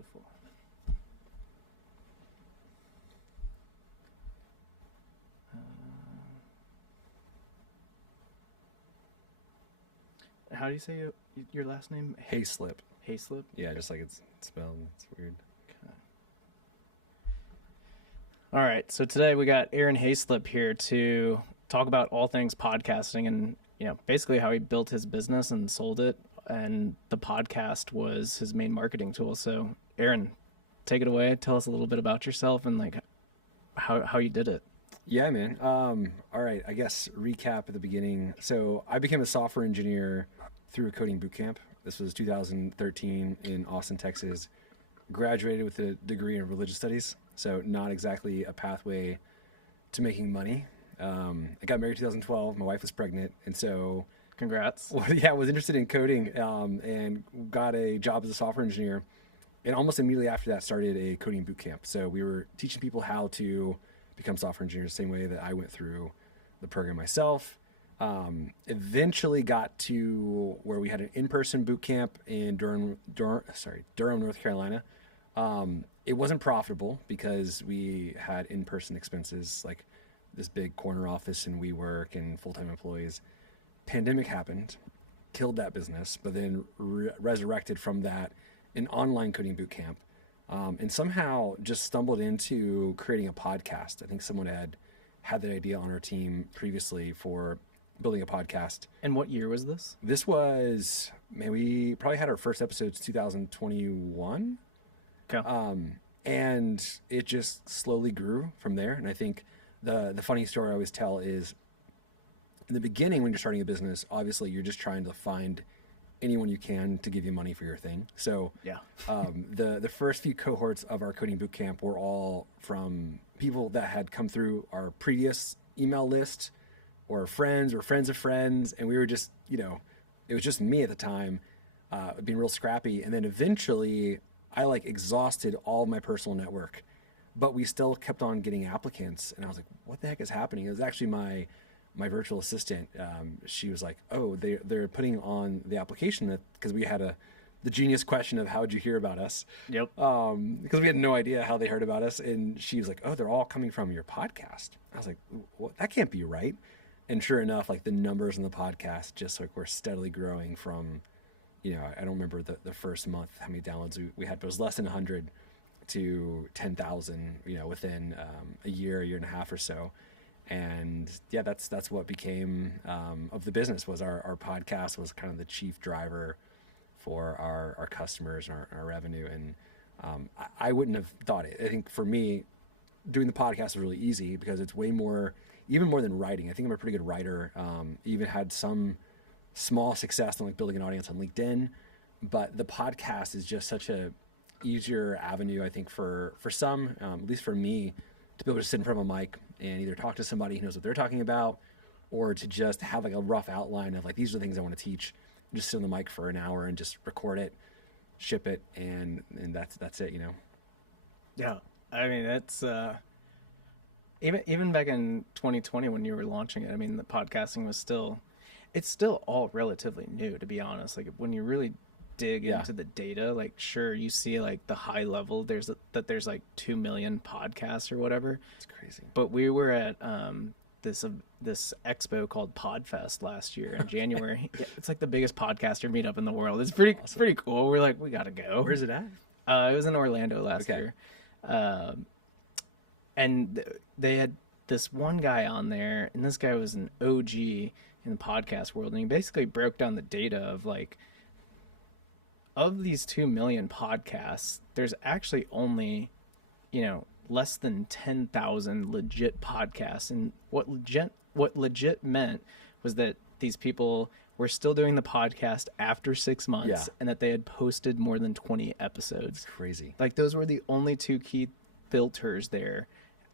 Beautiful. How do you say your last name? Hayslip. Hayslip? Yeah, just like it's spelled. It's weird. Okay. All right, so today we got Aaron Hayslip here to talk about all things podcasting and basically how he built his business and sold it, and the podcast was his main marketing tool. So Aaron, take it away. Tell us a little bit about yourself and like how you did it. Yeah, man. All right, I guess recap at the beginning. So I became a software engineer through a coding boot camp. This was 2013 in Austin, Texas. Graduated with a degree in religious studies, so not exactly a pathway to making money. I got married in 2012. My wife was pregnant, and so Congrats. well, yeah, I was interested in coding and got a job as a software engineer. And almost immediately after that, started a coding boot camp. So we were teaching people how to become software engineers the same way that I went through the program myself. Eventually got to where we had an in-person boot camp in Durham, North Carolina. It wasn't profitable because we had in-person expenses like this big corner office and WeWork and full-time employees. Pandemic happened, killed that business, but then resurrected from that an online coding boot camp. And somehow just stumbled into creating a podcast. I think someone had that idea on our team previously for building a podcast. And what year was this? This was, man, we probably had our first episodes 2021. Okay. And it just slowly grew from there. And I think the funny story I always tell is in the beginning, when you're starting a business, obviously you're just trying to find anyone you can to give you money for your thing. So Yeah. The first few cohorts of our coding boot camp were all from people that had come through our previous email list or friends of friends. And we were just, it was just me at the time, being real scrappy. And then eventually I exhausted all of my personal network, but we still kept on getting applicants. And I was like, what the heck is happening? It was actually my virtual assistant. She was like, oh, they're putting on the application that, because we had the genius question of how'd you hear about us? Yep. Because we had no idea how they heard about us. And she was like, oh, they're all coming from your podcast. I was like, what? That can't be right. And sure enough, the numbers on the podcast just were steadily growing from, I don't remember the first month how many downloads we had, but it was less than 100 to 10,000, within a year and a half or so. And yeah, that's what became of the business. Was our podcast was kind of the chief driver for our customers and our revenue. And I wouldn't have thought it. I think for me, doing the podcast was really easy because it's way more, even more than writing. I think I'm a pretty good writer. Even had some small success in building an audience on LinkedIn, but the podcast is just such a easier avenue, I think, for some, at least for me, to be able to sit in front of a mic and either talk to somebody who knows what they're talking about, or to just have a rough outline of these are the things I want to teach, and just sit on the mic for an hour and just record it, ship it, and that's it, Yeah. I mean, that's even back in 2020 when you were launching it. I mean, the podcasting was it's still all relatively new, to be honest. When you really dig into the data, sure, you see the high level, there's 2 million podcasts or whatever. It's crazy. But we were at this expo called Podfest last year in January. Yeah, it's the biggest podcaster meetup in the world. It's pretty Awesome. pretty cool. We're we gotta go. Where's it at? It was in Orlando last year. And they had this one guy on there, and this guy was an OG in the podcast world, and he basically broke down the data of these 2 million podcasts, there's actually only, less than 10,000 legit podcasts. And what legit meant was that these people were still doing the podcast after 6 months, and that they had posted more than 20 episodes. It's crazy. Those were the only two key filters there.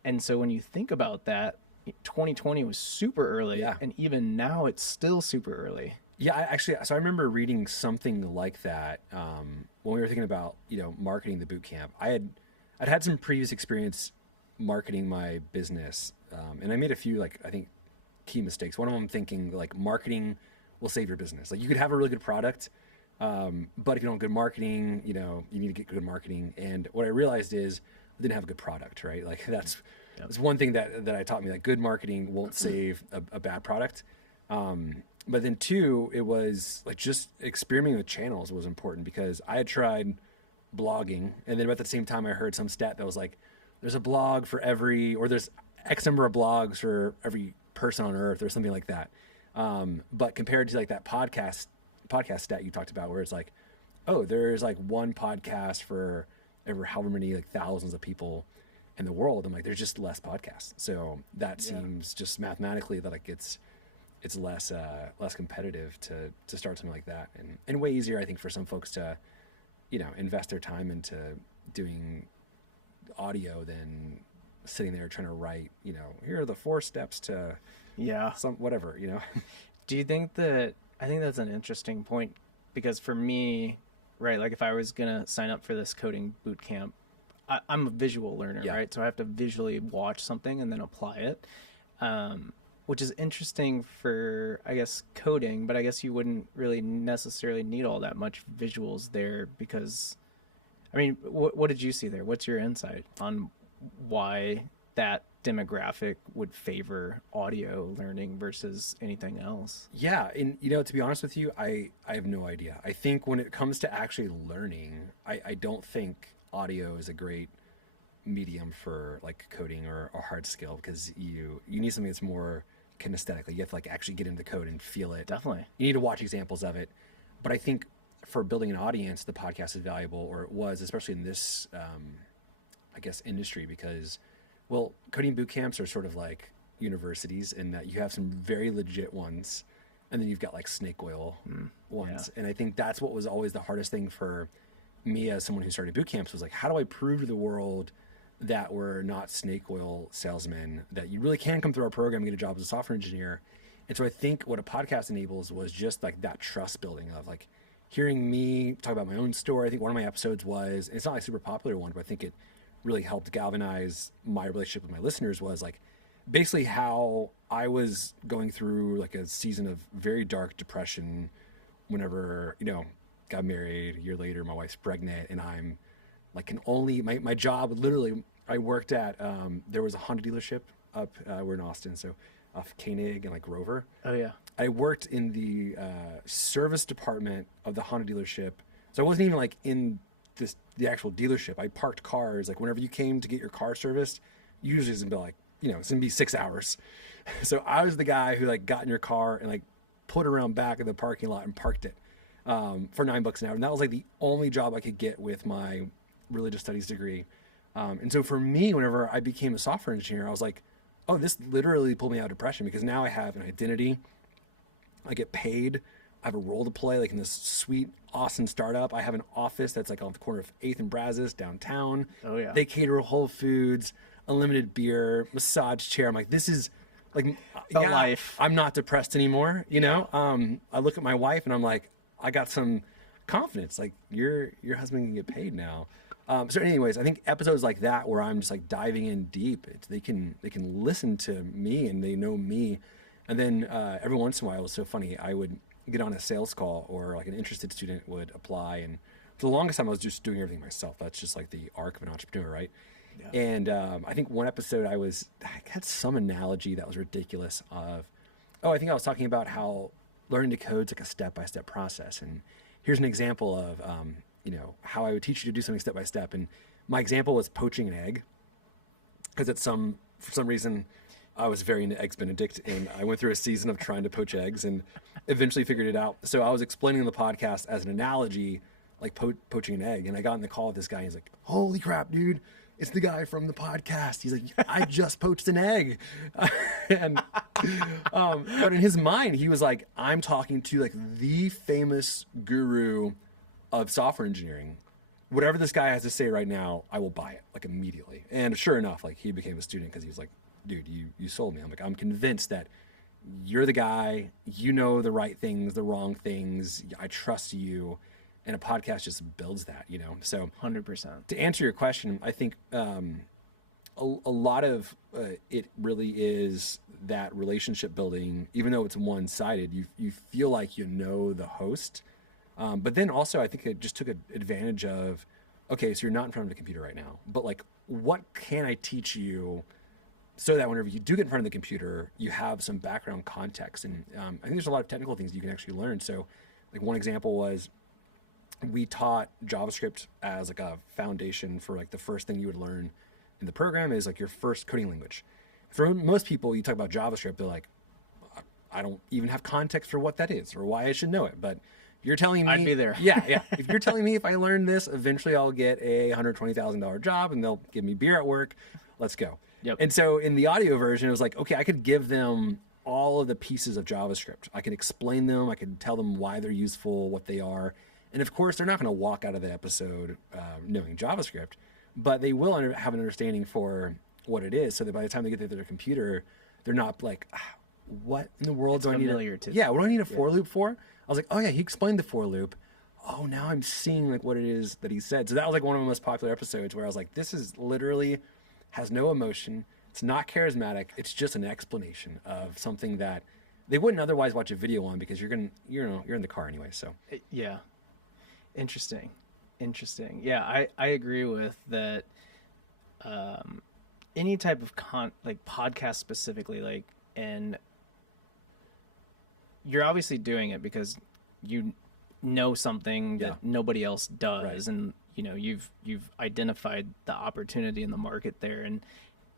And so when you think about that, 2020 was super early, and even now it's still super early. Yeah, so I remember reading something like that when we were thinking about, marketing the boot camp. I'd had some previous experience marketing my business, and I made a few, I think, key mistakes. One of them thinking, marketing will save your business. You could have a really good product, But if you don't have good marketing, you know, you need to get good marketing. And what I realized is I didn't have a good product, right? Like that's one thing that I taught me, that good marketing won't save a bad product. But then two, it was like just experimenting with channels was important, because I had tried blogging, and then at the same time I heard some stat that was like, there's a blog for every, or there's X number of blogs for every person on earth or something like that. But compared to like that podcast stat you talked about, where it's like, oh, there's like one podcast for every however many like thousands of people in the world. I'm like, there's just less podcasts. So that seems just mathematically that like it's less competitive to start something like that, and way easier, I think, for some folks to, you know, invest their time into doing audio than sitting there trying to write, you know, here are the 4 steps to some whatever, you know. Do you think that, I think that's an interesting point, because for me, right, like if I was going to sign up for this coding boot camp, I'm a visual learner, right? So I have to visually watch something and then apply it, which is interesting for, I guess, coding, but I guess you wouldn't really necessarily need all that much visuals there, because, I mean, what did you see there? What's your insight on why that demographic would favor audio learning versus anything else? Yeah, and you know, to be honest with you, I have no idea. I think when it comes to actually learning, I don't think audio is a great medium for like coding or hard skill, because you need something that's more kinesthetic. Like you have to like actually get into the code and feel it. Definitely. You need to watch examples of it. But I think for building an audience, the podcast is valuable, or it was, especially in this, I guess, industry, because, well, coding boot camps are sort of like universities in that you have some very legit ones, and then you've got like snake oil ones. And I think that's what was always the hardest thing for me as someone who started boot camps, was like, how do I prove to the world that we're not snake oil salesmen, that you really can come through our program and get a job as a software engineer? And so I think what a podcast enables was just like that trust building of like hearing me talk about my own story. I think one of my episodes was, and it's not like a super popular one, but I think it really helped galvanize my relationship with my listeners, was like basically how I was going through like a season of very dark depression whenever, you know, got married. A year later, my wife's pregnant, and I'm like, can only, my job, literally, I worked at, there was a Honda dealership up, we're in Austin, so off Koenig and like Grover. Oh yeah. I worked in the service department of the Honda dealership. So I wasn't even like in the actual dealership. I parked cars. Like whenever you came to get your car serviced, usually it's gonna be like, you know, it's gonna be 6 hours. So I was the guy who like got in your car and like put it around back of the parking lot and parked it for $9 an hour. And that was like the only job I could get with my religious studies degree. And so for me, whenever I became a software engineer, I was like, oh, this literally pulled me out of depression, because now I have an identity. I get paid. I have a role to play, like in this sweet Austin startup. I have an office that's like on the corner of 8th and Brazos downtown. Oh yeah. They cater Whole Foods, unlimited beer, massage chair. I'm like, this is like life. I'm not depressed anymore, you know? I look at my wife and I'm like, I got some confidence. Like your husband can get paid now. So anyways, I think episodes like that, where I'm just like diving in deep, they can listen to me and they know me. And then every once in a while, it was so funny, I would get on a sales call, or like an interested student would apply. And for the longest time, I was just doing everything myself. That's just like the arc of an entrepreneur, right? Yeah. And I think one episode I had some analogy that was ridiculous of, I think I was talking about how learning to code is like a step-by-step process. And here's an example of, you know, how I would teach you to do something step by step. And my example was poaching an egg, because for some reason I was very into Eggs Benedict, and I went through a season of trying to poach eggs and eventually figured it out. So I was explaining the podcast as an analogy, like poaching an egg. And I got in the call with this guy, and he's like, holy crap, dude, it's the guy from the podcast. He's like, I just poached an egg. And but in his mind, he was like, I'm talking to like the famous guru of software engineering. Whatever this guy has to say right now, I will buy it like immediately. And sure enough, like he became a student, because he was like, dude, you sold me. I'm like, I'm convinced that you're the guy, you know the right things, the wrong things. I trust you. And a podcast just builds that, you know? So 100%. To answer your question, I think a lot of it really is that relationship building. Even though it's one-sided, you feel like you know the host, But then also, I think it just took advantage of, okay, so you're not in front of the computer right now, but like, what can I teach you so that whenever you do get in front of the computer, you have some background context? And I think there's a lot of technical things you can actually learn. So, like one example was we taught JavaScript as like a foundation for like the first thing you would learn in the program is like your first coding language. For most people, you talk about JavaScript, they're like, I don't even have context for what that is or why I should know it. But you're telling me, I'd be there. Yeah. If you're telling me if I learn this, eventually I'll get a $120,000 job and they'll give me beer at work. Let's go. Yep. And so in the audio version, it was like, okay, I could give them all of the pieces of JavaScript. I could explain them. I could tell them why they're useful, what they are. And of course, they're not going to walk out of the episode knowing JavaScript, but they will have an understanding for what it is, so that by the time they get to their computer, they're not like, what in the world do I need? What do I need a for loop for? I was like, oh yeah, he explained the for loop. Oh, now I'm seeing like what it is that he said. So that was like one of the most popular episodes where I was like, this is literally has no emotion. It's not charismatic. It's just an explanation of something that they wouldn't otherwise watch a video on because you're in the car anyway. So yeah, interesting. Yeah, I agree with that. Any type of like podcast specifically, like, and you're obviously doing it because you know something that nobody else does, right. And you've identified the opportunity in the market there, and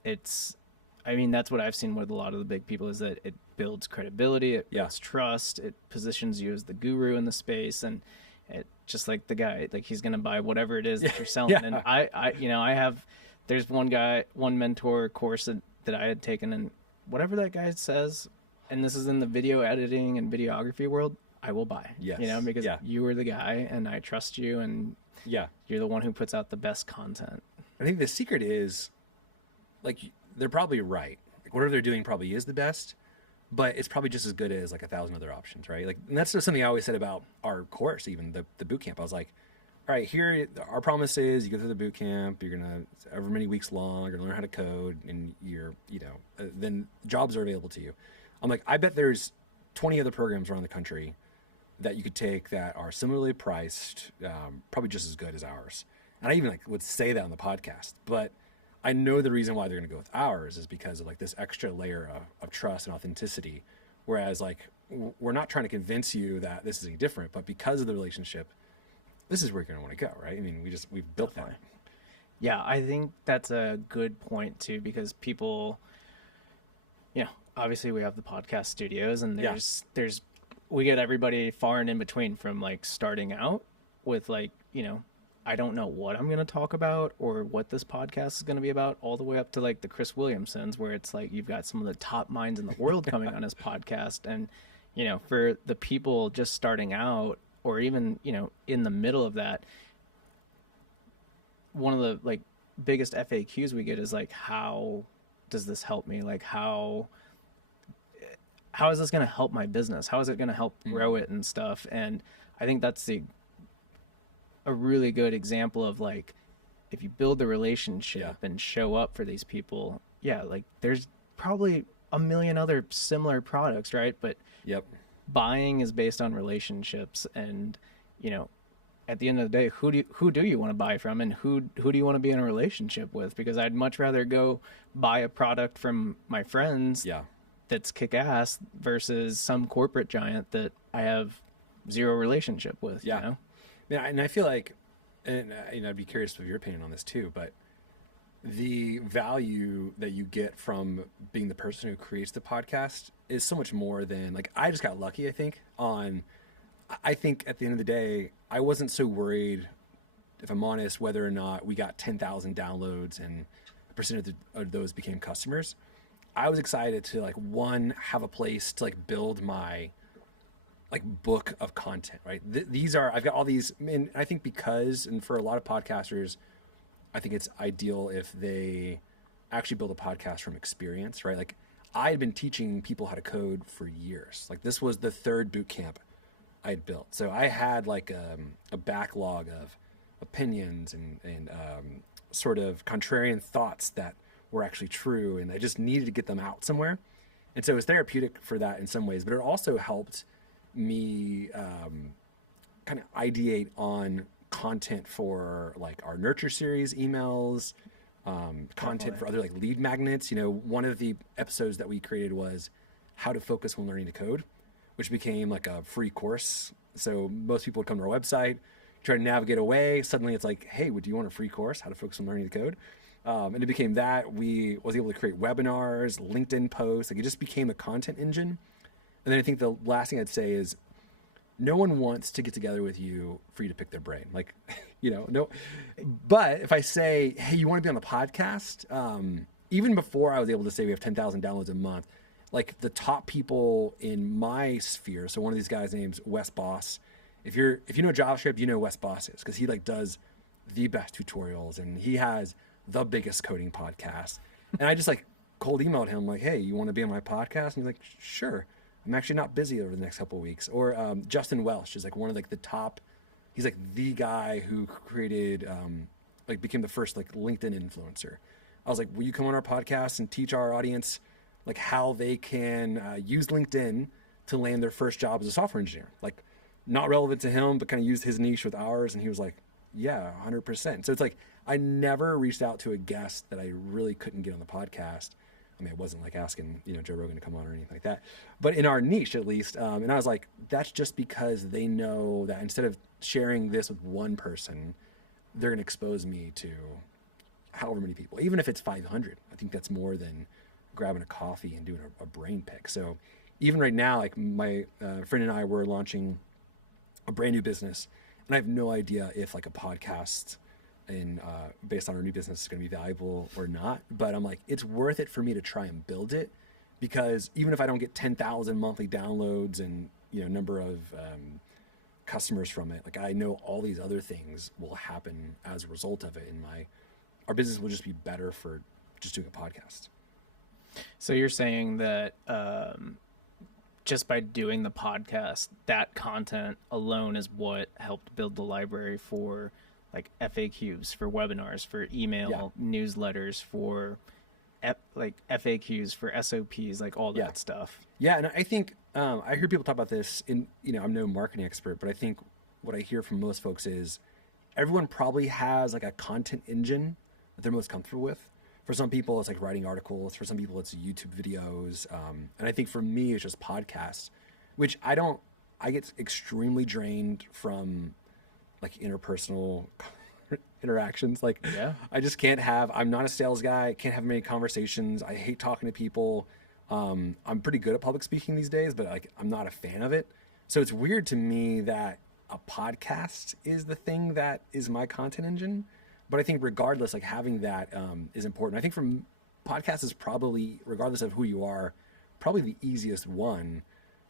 it's, I mean, that's what I've seen with a lot of the big people is that it builds credibility, it builds trust, it positions you as the guru in the space, and it just like the guy, like he's gonna buy whatever it is that you're selling. And I have, there's one mentor course that I had taken, and whatever that guy says, and this is in the video editing and videography world, I will buy. Yes. Because you are the guy and I trust you, and you're the one who puts out the best content. I think the secret is, like, they're probably right. Like, whatever they're doing probably is the best, but it's probably just as good as like 1,000 other options, right? Like, and that's just something I always said about our course, even the boot camp. I was like, all right, here, our promise is you go through the boot camp, you're going to, however many weeks long, you're going to learn how to code, and then jobs are available to you. I'm like, I bet there's 20 other programs around the country that you could take that are similarly priced, probably just as good as ours. And I even would say that on the podcast, but I know the reason why they're going to go with ours is because of like this extra layer of trust and authenticity. Whereas like, we're not trying to convince you that this is any different, but because of the relationship, this is where you're going to want to go, right? I mean, we've built that. Yeah, I think that's a good point too, because people, obviously we have the podcast studios, and there's we get everybody far and in between, from like starting out with like, I don't know what I'm going to talk about or what this podcast is going to be about, all the way up to like the Chris Williamsons, where it's like you've got some of the top minds in the world coming on his podcast. And, for the people just starting out, or even, in the middle of that, one of the like biggest FAQs we get is like, how does this help me? Like, how is this going to help my business? How is it going to help grow it and stuff? And I think that's a really good example of like, if you build the relationship and show up for these people, like there's probably a million other similar products, right? But buying is based on relationships, and at the end of the day, who do you want to buy from, and who do you want to be in a relationship with? Because I'd much rather go buy a product from my friends that's kick-ass versus some corporate giant that I have zero relationship with. Yeah, and I feel like, and I'd be curious of your opinion on this too, but the value that you get from being the person who creates the podcast is so much more than, like, I just got lucky, I think at the end of the day, I wasn't so worried, if I'm honest, whether or not we got 10,000 downloads and a percent of those became customers. I was excited to like, one, have a place to like build my like book of content, right? I've got all these, and I think and for a lot of podcasters, I think it's ideal if they actually build a podcast from experience, right? Like, I had been teaching people how to code for years. Like, this was the third boot camp I'd built. So I had like a backlog of opinions and sort of contrarian thoughts that were actually true, and I just needed to get them out somewhere. And so it was therapeutic for that in some ways, but it also helped me kind of ideate on content for like our nurture series emails, content for other like lead magnets. One of the episodes that we created was how to focus when learning to code, which became like a free course. So most people would come to our website, try to navigate away. Suddenly it's like, hey, do you want a free course, how to focus on learning to code? And it became that. We was able to create webinars, LinkedIn posts. Like it just became a content engine. And then I think the last thing I'd say is no one wants to get together with you for you to pick their brain. Like, no. But if I say, hey, you want to be on the podcast? Even before I was able to say we have 10,000 downloads a month, like the top people in my sphere. So one of these guys named Wes Boss. If you know JavaScript, you know Wes Boss is, because he like does the best tutorials and he has the biggest coding podcast. And I just like cold emailed him like, hey, you want to be on my podcast? And he's like, sure. I'm actually not busy over the next couple of weeks. Or Justin Welsh is like one of like the top. He's like the guy who created, like became the first like LinkedIn influencer. I was like, will you come on our podcast and teach our audience like how they can use LinkedIn to land their first job as a software engineer? Like not relevant to him, but kind of used his niche with ours. And he was like, yeah, 100%. So it's like, I never reached out to a guest that I really couldn't get on the podcast. I mean, it wasn't like asking, Joe Rogan to come on or anything like that, but in our niche at least. And I was like, that's just because they know that instead of sharing this with one person, they're going to expose me to however many people, even if it's 500. I think that's more than grabbing a coffee and doing a brain pick. So even right now, like my friend and I were launching a brand new business, and I have no idea if like a podcast and based on our new business is going to be valuable or not. But I'm like, it's worth it for me to try and build it, because even if I don't get 10,000 monthly downloads and number of customers from it, like I know all these other things will happen as a result of it, and our business will just be better for just doing a podcast. So you're saying that just by doing the podcast, that content alone is what helped build the library for like FAQs, for webinars, for email newsletters, for like FAQs, for SOPs, like all that stuff. Yeah, and I think I hear people talk about this in, I'm no marketing expert, but I think what I hear from most folks is everyone probably has like a content engine that they're most comfortable with. For some people, it's like writing articles. For some people, it's YouTube videos. And I think for me, it's just podcasts, which I get extremely drained from like interpersonal interactions. Like I just can't I'm not a sales guy. Can't have many conversations. I hate talking to people. I'm pretty good at public speaking these days, but like I'm not a fan of it. So it's weird to me that a podcast is the thing that is my content engine. But I think regardless, like having that is important. I think from podcasts is probably, regardless of who you are, probably the easiest one,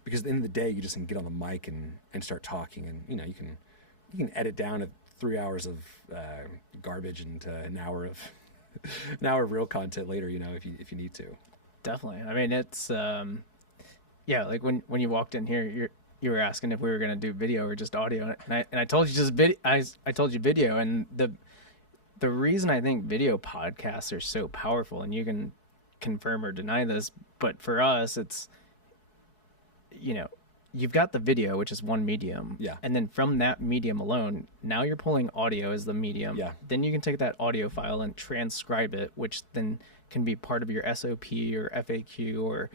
because at the end of the day, you just can get on the mic and start talking, and you can edit down 3 hours of garbage into an hour of real content later, if you need to. Definitely. I mean, it's like when you walked in here, you were asking if we were going to do video or just audio, and I told you just video. I told you video, and the reason I think video podcasts are so powerful, and you can confirm or deny this, but for us, it's, you've got the video, which is one medium. Yeah. And then from that medium alone, now you're pulling audio as the medium. Yeah. Then you can take that audio file and transcribe it, which then can be part of your SOP or FAQ or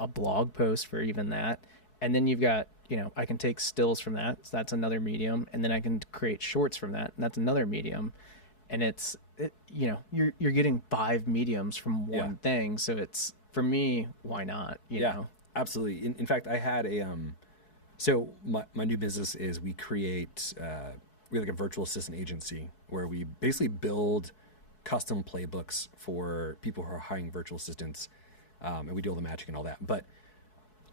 a blog post for even that. And then you've got, I can take stills from that. So that's another medium. And then I can create shorts from that. And that's another medium. And you're getting 5 mediums from one thing. So it's, for me, why not? You know? Absolutely. In fact, I had so my new business is we create, we have like a virtual assistant agency where we basically build custom playbooks for people who are hiring virtual assistants. And we do all the magic and all that. But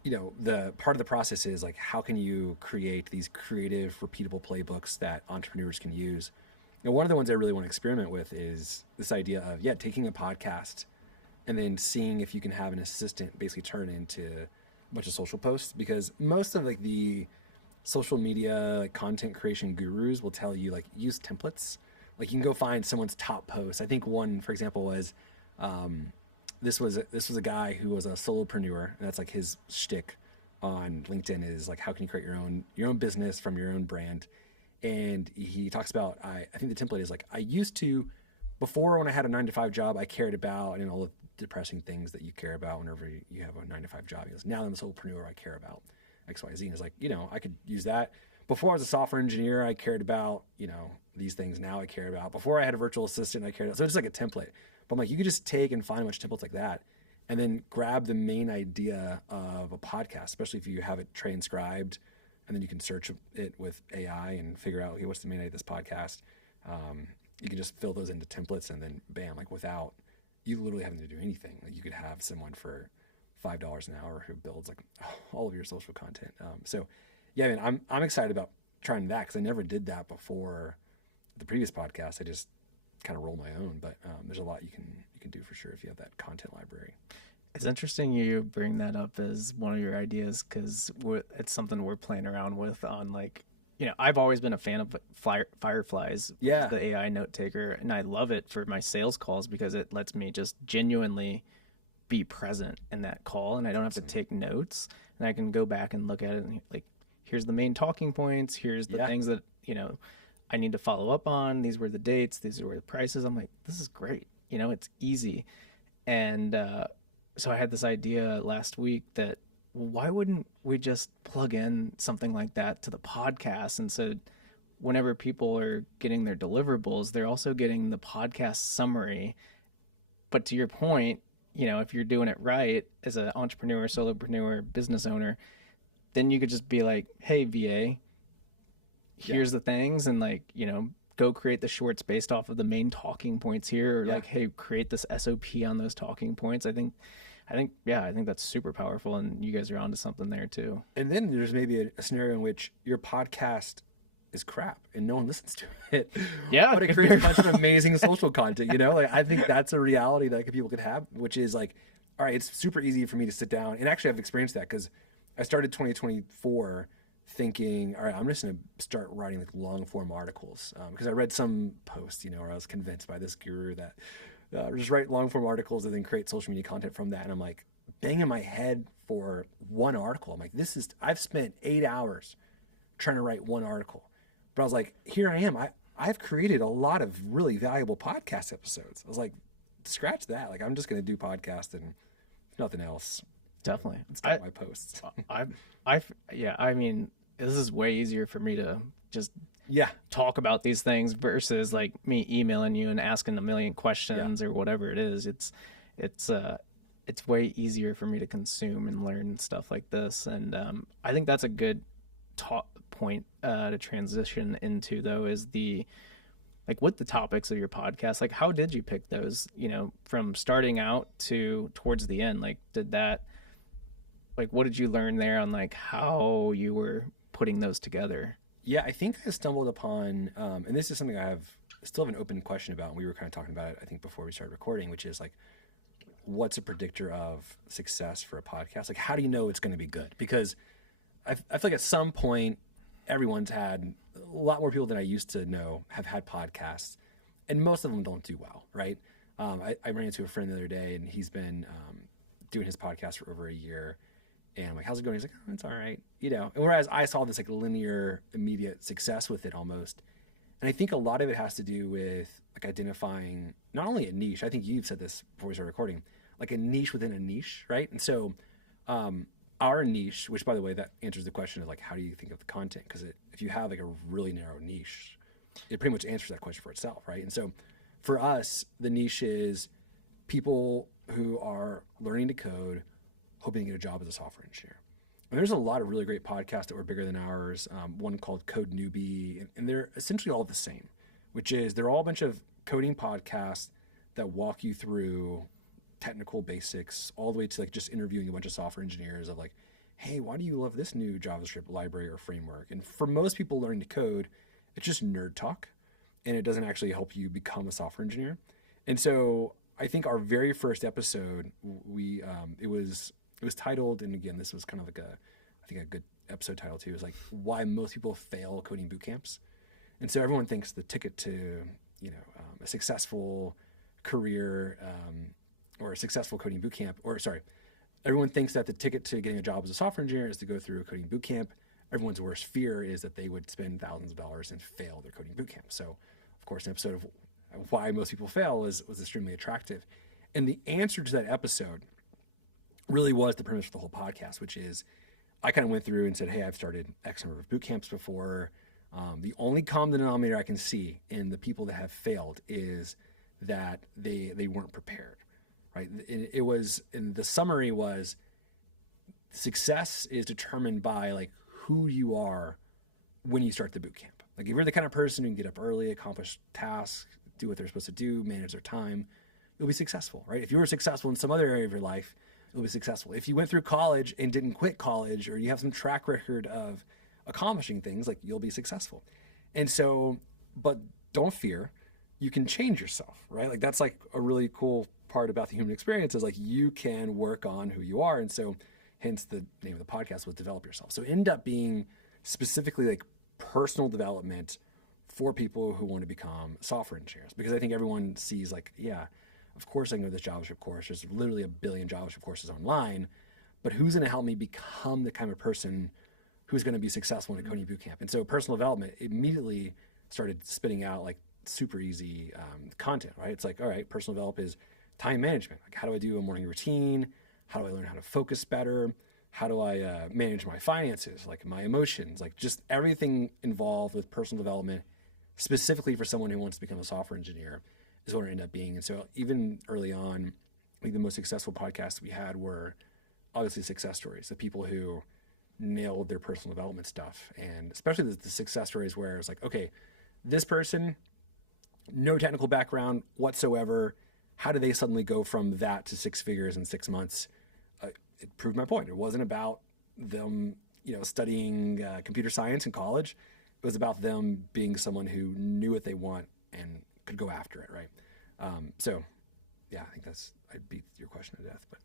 the part of the process is like, how can you create these creative, repeatable playbooks that entrepreneurs can use? One of the ones I really want to experiment with is this idea of, taking a podcast and then seeing if you can have an assistant basically turn into a bunch of social posts, because most of like the social media like content creation gurus will tell you like use templates. Like you can go find someone's top post. I think one, for example, was, this was a guy who was a solopreneur, and that's like his shtick. on LinkedIn is like, how can you create your own business from your own brand? And he talks about, I think the template is like, I used to, before when I had a 9-to-5 job, I cared about, and all the depressing things that you care about whenever you have a 9-to-5 job. He goes, now I'm a solopreneur, I care about X, Y, Z. And it's like, I could use that. Before I was a software engineer, I cared about, these things. Now I care about. Before I had a virtual assistant, I cared about. So it's like a template. But I'm like, you could just take and find a bunch of templates like that and then grab the main idea of a podcast, especially if you have it transcribed, and then you can search it with AI and figure out, okay, what's the main idea of this podcast? You can just fill those into templates, and then bam, like without you literally having to do anything. Like you could have someone for $5 an hour who builds like all of your social content. So yeah, man, I'm excited about trying that because I never did that before the previous podcast. I just kind of roll my own, but there's a lot you can do for sure if you have that content library. It's interesting you bring that up as one of your ideas because it's something we're playing around with on like, I've always been a fan of Fireflies, Yeah, the AI note taker, and I love it for my sales calls because it lets me just genuinely be present in that call, and I don't have to take notes, and I can go back and look at it and like, here's the main talking points, here's the things that I need to follow up on, these were the dates, these are where the prices. I'm like, this is great, it's easy. And so I had this idea last week that why wouldn't we just plug in something like that to the podcast? And so whenever people are getting their deliverables, they're also getting the podcast summary. But to your point, if you're doing it right as an entrepreneur, solopreneur, business owner, then you could just be like, hey, VA, here's the things, and like, go create the shorts based off of the main talking points here, or like, hey, create this SOP on those talking points. I think that's super powerful, and you guys are onto something there too. And then there's maybe a scenario in which your podcast is crap and no one listens to it. Yeah, but it creates a bunch of amazing social content. Like I think that's a reality that people could have, which is like, all right, it's super easy for me to sit down, and actually I've experienced that because I started 2024 thinking, all right, I'm just going to start writing like long form articles because I read some posts, where I was convinced by this guru that just write long form articles and then create social media content from that. And I'm like banging my head for one article. I'm like, I've spent 8 hours trying to write one article. But I was like, here I am. I've created a lot of really valuable podcast episodes. I was like, scratch that. Like, I'm just going to do podcast and nothing else. Definitely. Start my posts. I mean, this is way easier for me to just talk about these things versus like me emailing you and asking a million questions or whatever it is. It's way easier for me to consume and learn stuff like this. And I think that's a good point to transition into, though, is with the topics of your podcast. Like, how did you pick those, from starting out to towards the end? Like, what did you learn there on like how you were putting those together? Yeah, I think I stumbled upon, and this is something I still have an open question about. And we were kind of talking about it, I think, before we started recording, which is like, what's a predictor of success for a podcast? Like, how do you know it's going to be good? Because I feel like at some point, everyone's had, a lot more people than I used to know have had podcasts, and most of them don't do well, right? I ran into a friend the other day, and he's been doing his podcast for over a year. And I'm like, how's it going? He's like, oh, it's all right. And whereas I saw this like linear, immediate success with it almost. And I think a lot of it has to do with like identifying not only a niche, I think you've said this before we started recording, like a niche within a niche, right? And so our niche, which by the way, that answers the question of like, how do you think of the content? Because if you have like a really narrow niche, it pretty much answers that question for itself, right? And so for us, the niche is people who are learning to code, hoping to get a job as a software engineer. And there's a lot of really great podcasts that were bigger than ours. One called Code Newbie, and they're essentially all the same, which is they're all a bunch of coding podcasts that walk you through technical basics, all the way to like just interviewing a bunch of software engineers of like, hey, why do you love this new JavaScript library or framework? And for most people learning to code, it's just nerd talk, and it doesn't actually help you become a software engineer. And so I think our very first episode, it was titled, and again, this was kind of like a good episode title too, is like why most people fail coding boot camps. And so everyone thinks the ticket to, a successful career or a successful coding boot camp, or sorry, everyone thinks that the ticket to getting a job as a software engineer is to go through a coding boot camp. Everyone's worst fear is that they would spend thousands of dollars and fail their coding boot camp. So, of course, an episode of why most people fail was extremely attractive. And the answer to that episode really was the premise for the whole podcast, which is I kind of went through and said, hey, I've started X number of boot camps before. The only common denominator I can see in the people that have failed is that they weren't prepared, right? It was, and the summary was, success is determined by like who you are when you start the boot camp. Like if you're the kind of person who can get up early, accomplish tasks, do what they're supposed to do, manage their time, you'll be successful, right? If you were successful in some other area of your life, you'll be successful. If you went through college and didn't quit college, or you have some track record of accomplishing things, like you'll be successful. And so, but don't fear, you can change yourself, right? Like that's like a really cool part about the human experience is like you can work on who you are. And so hence the name of the podcast was Develop Yourself. So it ended up being specifically like personal development for people who want to become software engineers, because I think everyone sees like, yeah, of course I can go to this JavaScript course. There's literally a billion JavaScript courses online, but who's going to help me become the kind of person who's going to be successful in a coding bootcamp? And so personal development immediately started spitting out like super easy content, right? It's like, all right, personal development is time management. Like how do I do a morning routine? How do I learn how to focus better? How do I manage my finances, like my emotions, like just everything involved with personal development, specifically for someone who wants to become a software engineer, is what it ended up being. And so even early on, I think the most successful podcasts we had were obviously success stories of people who nailed their personal development stuff. And especially the success stories where it's like, okay, this person, no technical background whatsoever. How do they suddenly go from that to six figures in 6 months? It proved my point. It wasn't about them, studying computer science in college. It was about them being someone who knew what they want and could go after it, right? So, yeah, I think I beat your question to death, but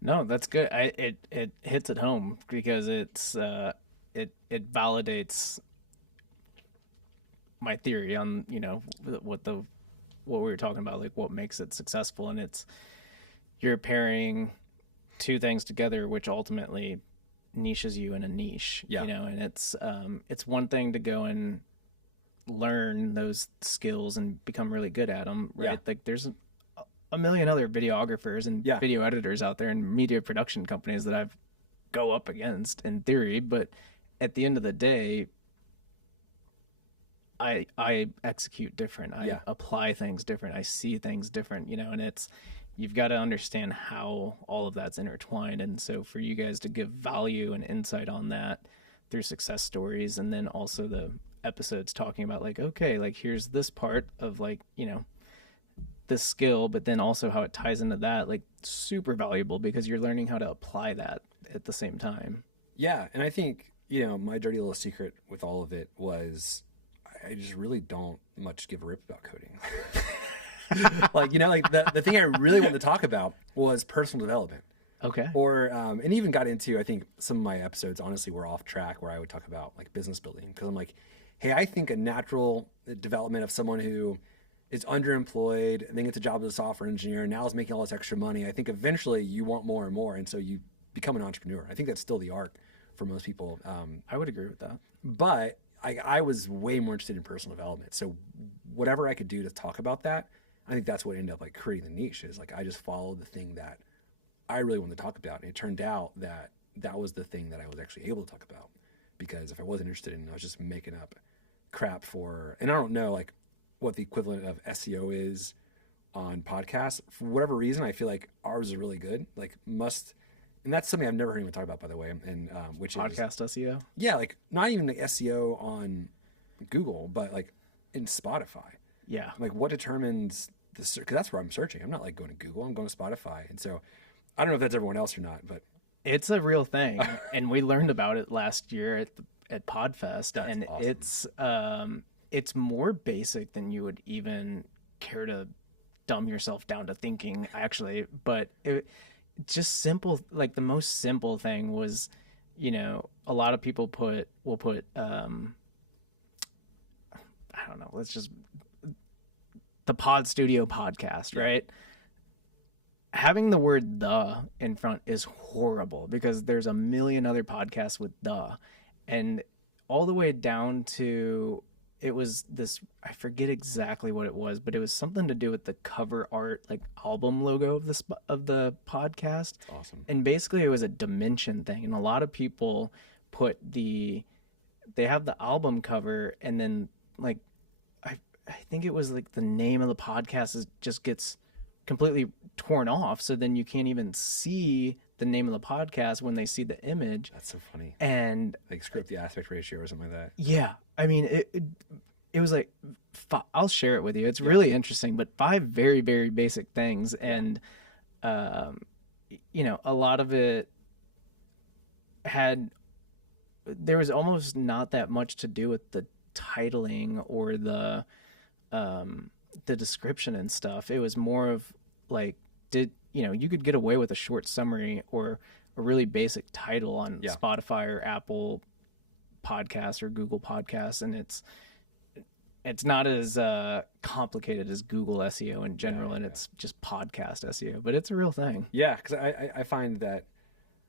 no, that's good. It hits it home because it validates my theory on what we were talking about, like what makes it successful, and you're pairing two things together, which ultimately niches you in a niche. Yeah. And it's one thing to go and learn those skills and become really good at them, right? Yeah. Like there's a million other videographers and video editors out there and media production companies that I've go up against in theory, but at the end of the day, I execute different. I apply things different. I see things different, and you've got to understand how all of that's intertwined. And so for you guys to give value and insight on that through success stories, and then also the episodes talking about like, okay, like here's this part of like, this skill, but then also how it ties into that, like super valuable because you're learning how to apply that at the same time. Yeah. And I think, my dirty little secret with all of it was I just really don't much give a rip about coding. Like, the thing I really wanted to talk about was personal development. Okay. Or, and even got into, I think some of my episodes, honestly, were off track where I would talk about like business building. Cause I'm like, hey, I think a natural development of someone who is underemployed and then gets a job as a software engineer and now is making all this extra money. I think eventually you want more and more. And so you become an entrepreneur. I think that's still the arc for most people. I would agree with that. But I was way more interested in personal development. So whatever I could do to talk about that, I think that's what ended up like creating the niche is like, I just followed the thing that I really wanted to talk about. And it turned out that that was the thing that I was actually able to talk about, because if I wasn't interested in it, I was just making up crap for, and I don't know like what the equivalent of SEO is on podcasts. For whatever reason, I feel like ours is really good. Like and that's something I've never heard anyone talk about, by the way. And which podcast is SEO. Yeah, like not even the SEO on Google, but like in Spotify. Yeah. Like what determines because that's where I'm searching. I'm not like going to Google. I'm going to Spotify. And so I don't know if that's everyone else or not, but it's a real thing. And we learned about it last year at Podfest. That's and awesome. It's more basic than you would even care to dumb yourself down to thinking, actually. But just simple, like the most simple thing was, a lot of people will put I don't know, let's just the Pod Studio podcast, right? having the word "the" in front is horrible because there's a million other podcasts with "the," and all the way down to it was this, I forget exactly what it was, but it was something to do with the cover art, like album logo of the podcast. Awesome. And basically it was a dimension thing, and a lot of people put they have the album cover, and then like I think it was like the name of the podcast just gets completely torn off, so then you can't even see the name of the podcast when they see the image. That's so funny. And like script the aspect ratio or something like that. Yeah, I mean it was like I'll share it with you. It's really interesting, but 5 very very basic things, and a lot of it there was almost not that much to do with the titling or the description and stuff. It was more of like, you could get away with a short summary or a really basic title on Spotify or Apple Podcasts or Google Podcasts, and it's not as complicated as Google SEO in general, and it's just podcast SEO, but it's a real thing. Yeah, because I find that,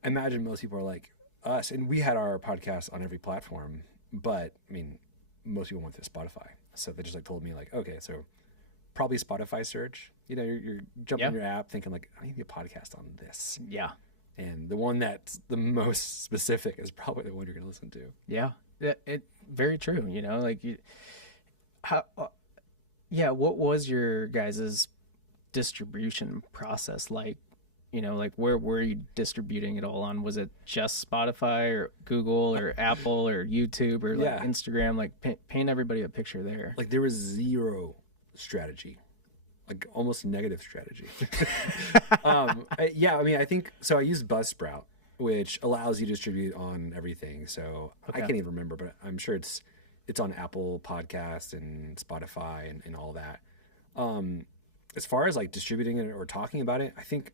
I imagine most people are like us, and we had our podcast on every platform, but I mean, most people went to Spotify, so they just like told me like, okay, so probably Spotify search. You're jumping in your app thinking like, I need a podcast on this. Yeah. And the one that's the most specific is probably the one you're going to listen to. Yeah. It very true. What was your guys' distribution process like? Like where were you distributing it all on? Was it just Spotify or Google or Apple or YouTube or like Instagram? Like paint everybody a picture there. Like there was zero strategy, like almost negative strategy. I think so. I used Buzzsprout, which allows you to distribute on everything. So I can't even remember, but I'm sure it's on Apple Podcasts and Spotify and all that. As far as like distributing it or talking about it, I think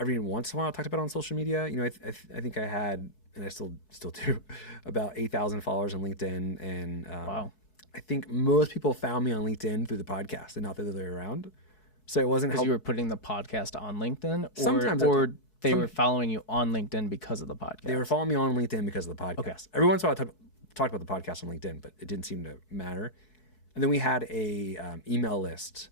every once in a while I talked about it on social media. I think I had, and I still do, about 8,000 followers on LinkedIn, and wow. I think most people found me on LinkedIn through the podcast and not the other way around. So it wasn't because you were putting the podcast on LinkedIn, sometimes or they were following you on LinkedIn because of the podcast. They were following me on LinkedIn because of the podcast. Okay. Every once in a while I talked about the podcast on LinkedIn, but it didn't seem to matter. And then we had a email list,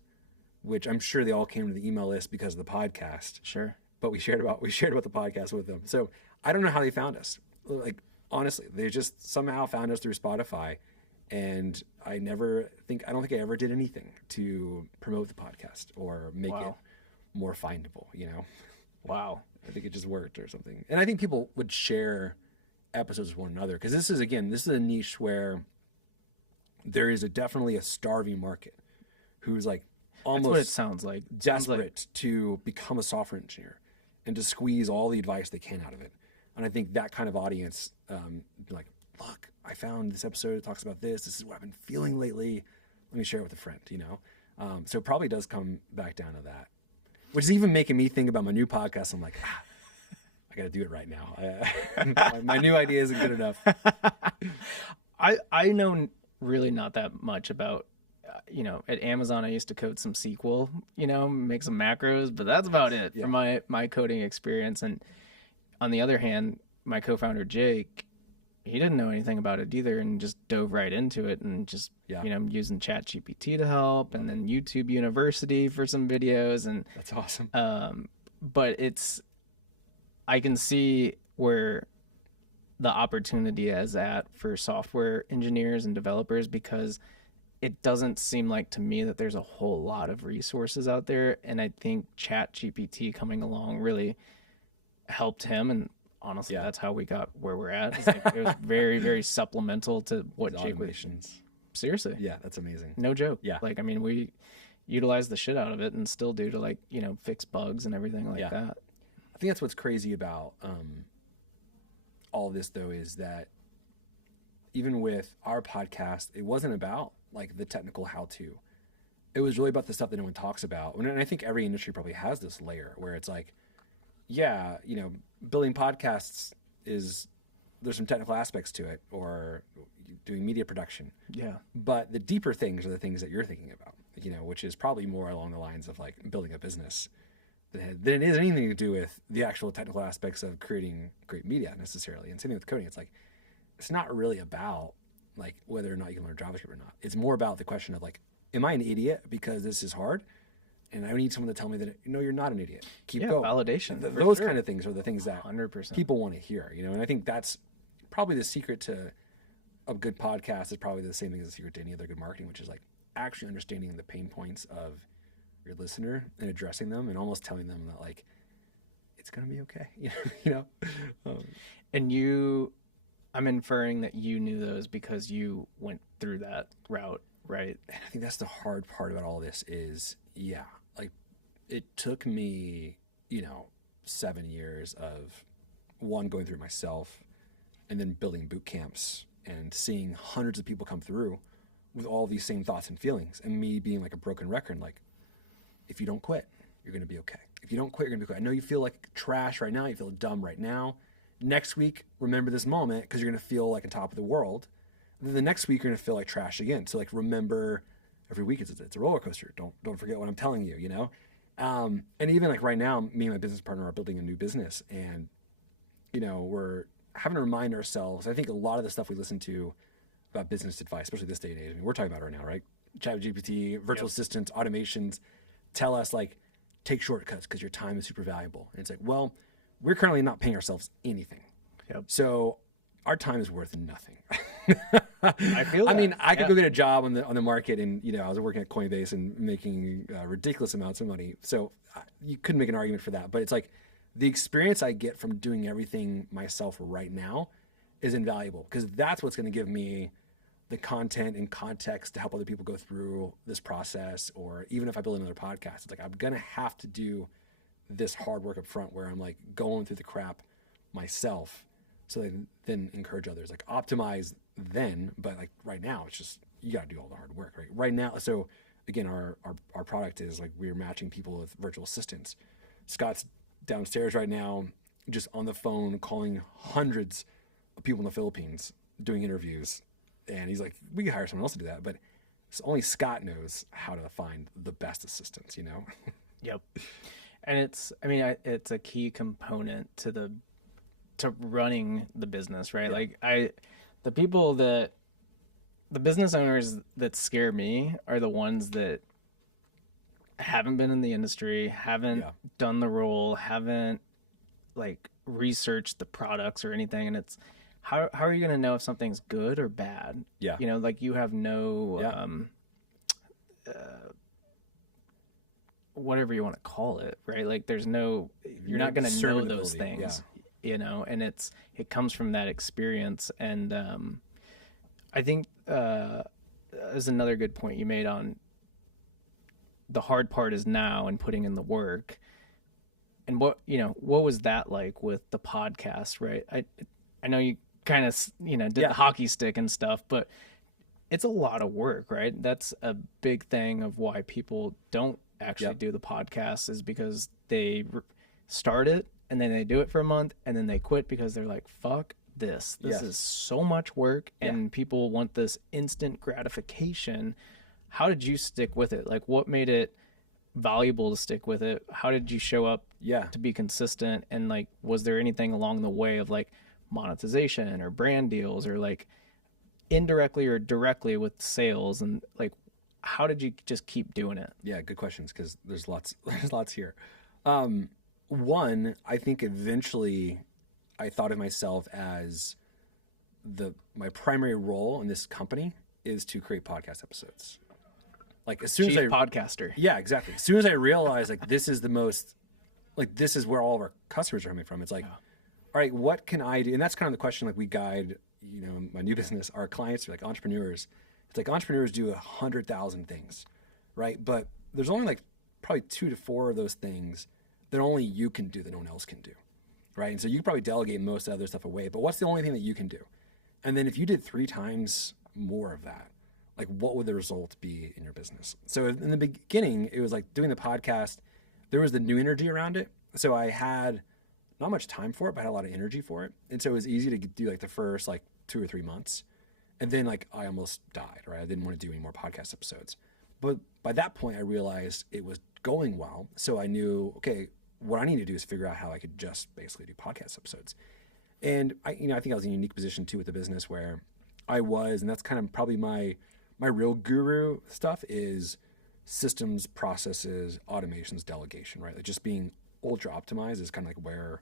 which I'm sure they all came to the email list because of the podcast. Sure. But we shared about the podcast with them. So I don't know how they found us. Like honestly, they just somehow found us through Spotify, and I don't think I ever did anything to promote the podcast or make it more findable. Wow. I think it just worked or something. And I think people would share episodes with one another, because this is a niche where there is definitely a starving market who's like almost That's what it sounds like. Desperate to become a software engineer and to squeeze all the advice they can out of it. And I think that kind of audience, like, look, I found this episode that talks about this. This is what I've been feeling lately. Let me share it with a friend, So it probably does come back down to that, which is even making me think about my new podcast. I'm like, I got to do it right now. My new idea isn't good enough. I know really not that much about, at Amazon, I used to code some SQL, make some macros, but that's about it for my coding experience. And on the other hand, my co-founder, Jake, he didn't know anything about it either and just dove right into it and just, using ChatGPT to help, and then YouTube University for some videos. And that's awesome. But I can see where the opportunity is at for software engineers and developers, because it doesn't seem like to me that there's a whole lot of resources out there. And I think ChatGPT coming along really helped him. And honestly, that's how we got where we're at. It was very, very supplemental to what Jake was. Seriously. Yeah, that's amazing. No joke. Yeah. We utilize the shit out of it and still do to fix bugs and everything like that. I think that's what's crazy about all this, though, is that even with our podcast, it wasn't about the technical how-to. It was really about the stuff that no one talks about. And I think every industry probably has this layer where it's like, building podcasts there's some technical aspects to it, or doing media production. Yeah. But the deeper things are the things that you're thinking about, which is probably more along the lines of building a business, than it is anything to do with the actual technical aspects of creating great media necessarily. And same thing with coding. It's like, it's not really about like whether or not you can learn JavaScript or not. It's more about the question of like, am I an idiot because this is hard? And I need someone to tell me that, no, you're not an idiot. Keep going. Validation. Those kind of things are the things that 100%. people want to hear, you know? And I think that's probably the secret to a good podcast is probably the same thing as the secret to any other good marketing, which is like actually understanding the pain points of your listener and addressing them and almost telling them that like, it's going to be okay. You know? And I'm inferring that you knew those because you went through that route, right? And I think that's the hard part about all this is, yeah, like it took me, 7 years of one, going through myself and then building boot camps and seeing hundreds of people come through with all these same thoughts and feelings and me being like a broken record. Like, if you don't quit, you're going to be okay. If you don't quit, you're going to be okay. I know you feel like trash right now. You feel dumb right now. Next week, remember this moment because you're going to feel like on top of the world. And then the next week, you're going to feel like trash again. So like, remember every week it's a roller coaster. Don't forget what I'm telling you, And even like right now, me and my business partner are building a new business and, we're having to remind ourselves. I think a lot of the stuff we listen to about business advice, especially this day and age, I mean, we're talking about it right now, right? ChatGPT, virtual assistants, automations tell us like, take shortcuts because your time is super valuable. And it's like, well, we're currently not paying ourselves anything. Yep. So our time is worth nothing. I feel that. I mean, I could go get a job on the market and, I was working at Coinbase and making ridiculous amounts of money. So you couldn't make an argument for that. But it's like the experience I get from doing everything myself right now is invaluable because that's what's going to give me the content and context to help other people go through this process. Or even if I build another podcast, it's like I'm going to have to do this hard work up front where I'm like going through the crap myself so that then encourage others, like optimize then. But like right now, it's just, you got to do all the hard work right now. So again, our product is like, we're matching people with virtual assistants. Scott's downstairs right now, just on the phone, calling hundreds of people in the Philippines, doing interviews. And he's like, we could hire someone else to do that. But only Scott knows how to find the best assistants, Yep. And it's a key component to running the business, right? Yeah. Like the business owners that scare me are the ones that haven't been in the industry, haven't done the role, haven't like researched the products or anything. And it's, how are you going to know if something's good or bad? Yeah. Like you have no, whatever you want to call it, right? Like there's no, you're not going to know those things, and it comes from that experience. And I think is another good point you made on the hard part is now and putting in the work. And what was that like with the podcast, right? I know you kind of, did the hockey stick and stuff, but it's a lot of work, right? That's a big thing of why people don't actually do the podcast is because they start it and then they do it for a month and then they quit because they're like, fuck this is so much work and people want this instant gratification. How did you stick with it? Like what made it valuable to stick with it? How did you show up to be consistent? And like, was there anything along the way of like monetization or brand deals or like indirectly or directly with sales? And like, how did you just keep doing it? Yeah, good questions because there's lots here. One, I think eventually I thought of myself as my primary role in this company is to create podcast episodes. Like as soon as podcaster. Yeah, exactly. As soon as I realized like this is this is where all of our customers are coming from. It's like, all right, what can I do? And that's kind of the question like we guide, my new business, our clients are like entrepreneurs. It's like entrepreneurs do 100,000 things, right? But there's only like probably 2 to 4 of those things that only you can do that no one else can do, right? And so you probably delegate most of the other stuff away, but what's the only thing that you can do? And then if you did 3 times more of that, like what would the result be in your business? So in the beginning, it was like doing the podcast, there was the new energy around it. So I had not much time for it, but I had a lot of energy for it. And so it was easy to do like the first like 2 or 3 months. And then like I almost died, right? I didn't want to do any more podcast episodes. But by that point, I realized it was going well. So I knew, okay, what I need to do is figure out how I could just basically do podcast episodes. And I think I was in a unique position too with the business where I was, and that's kind of probably my real guru stuff is systems, processes, automations, delegation, right? Like just being ultra optimized is kind of like where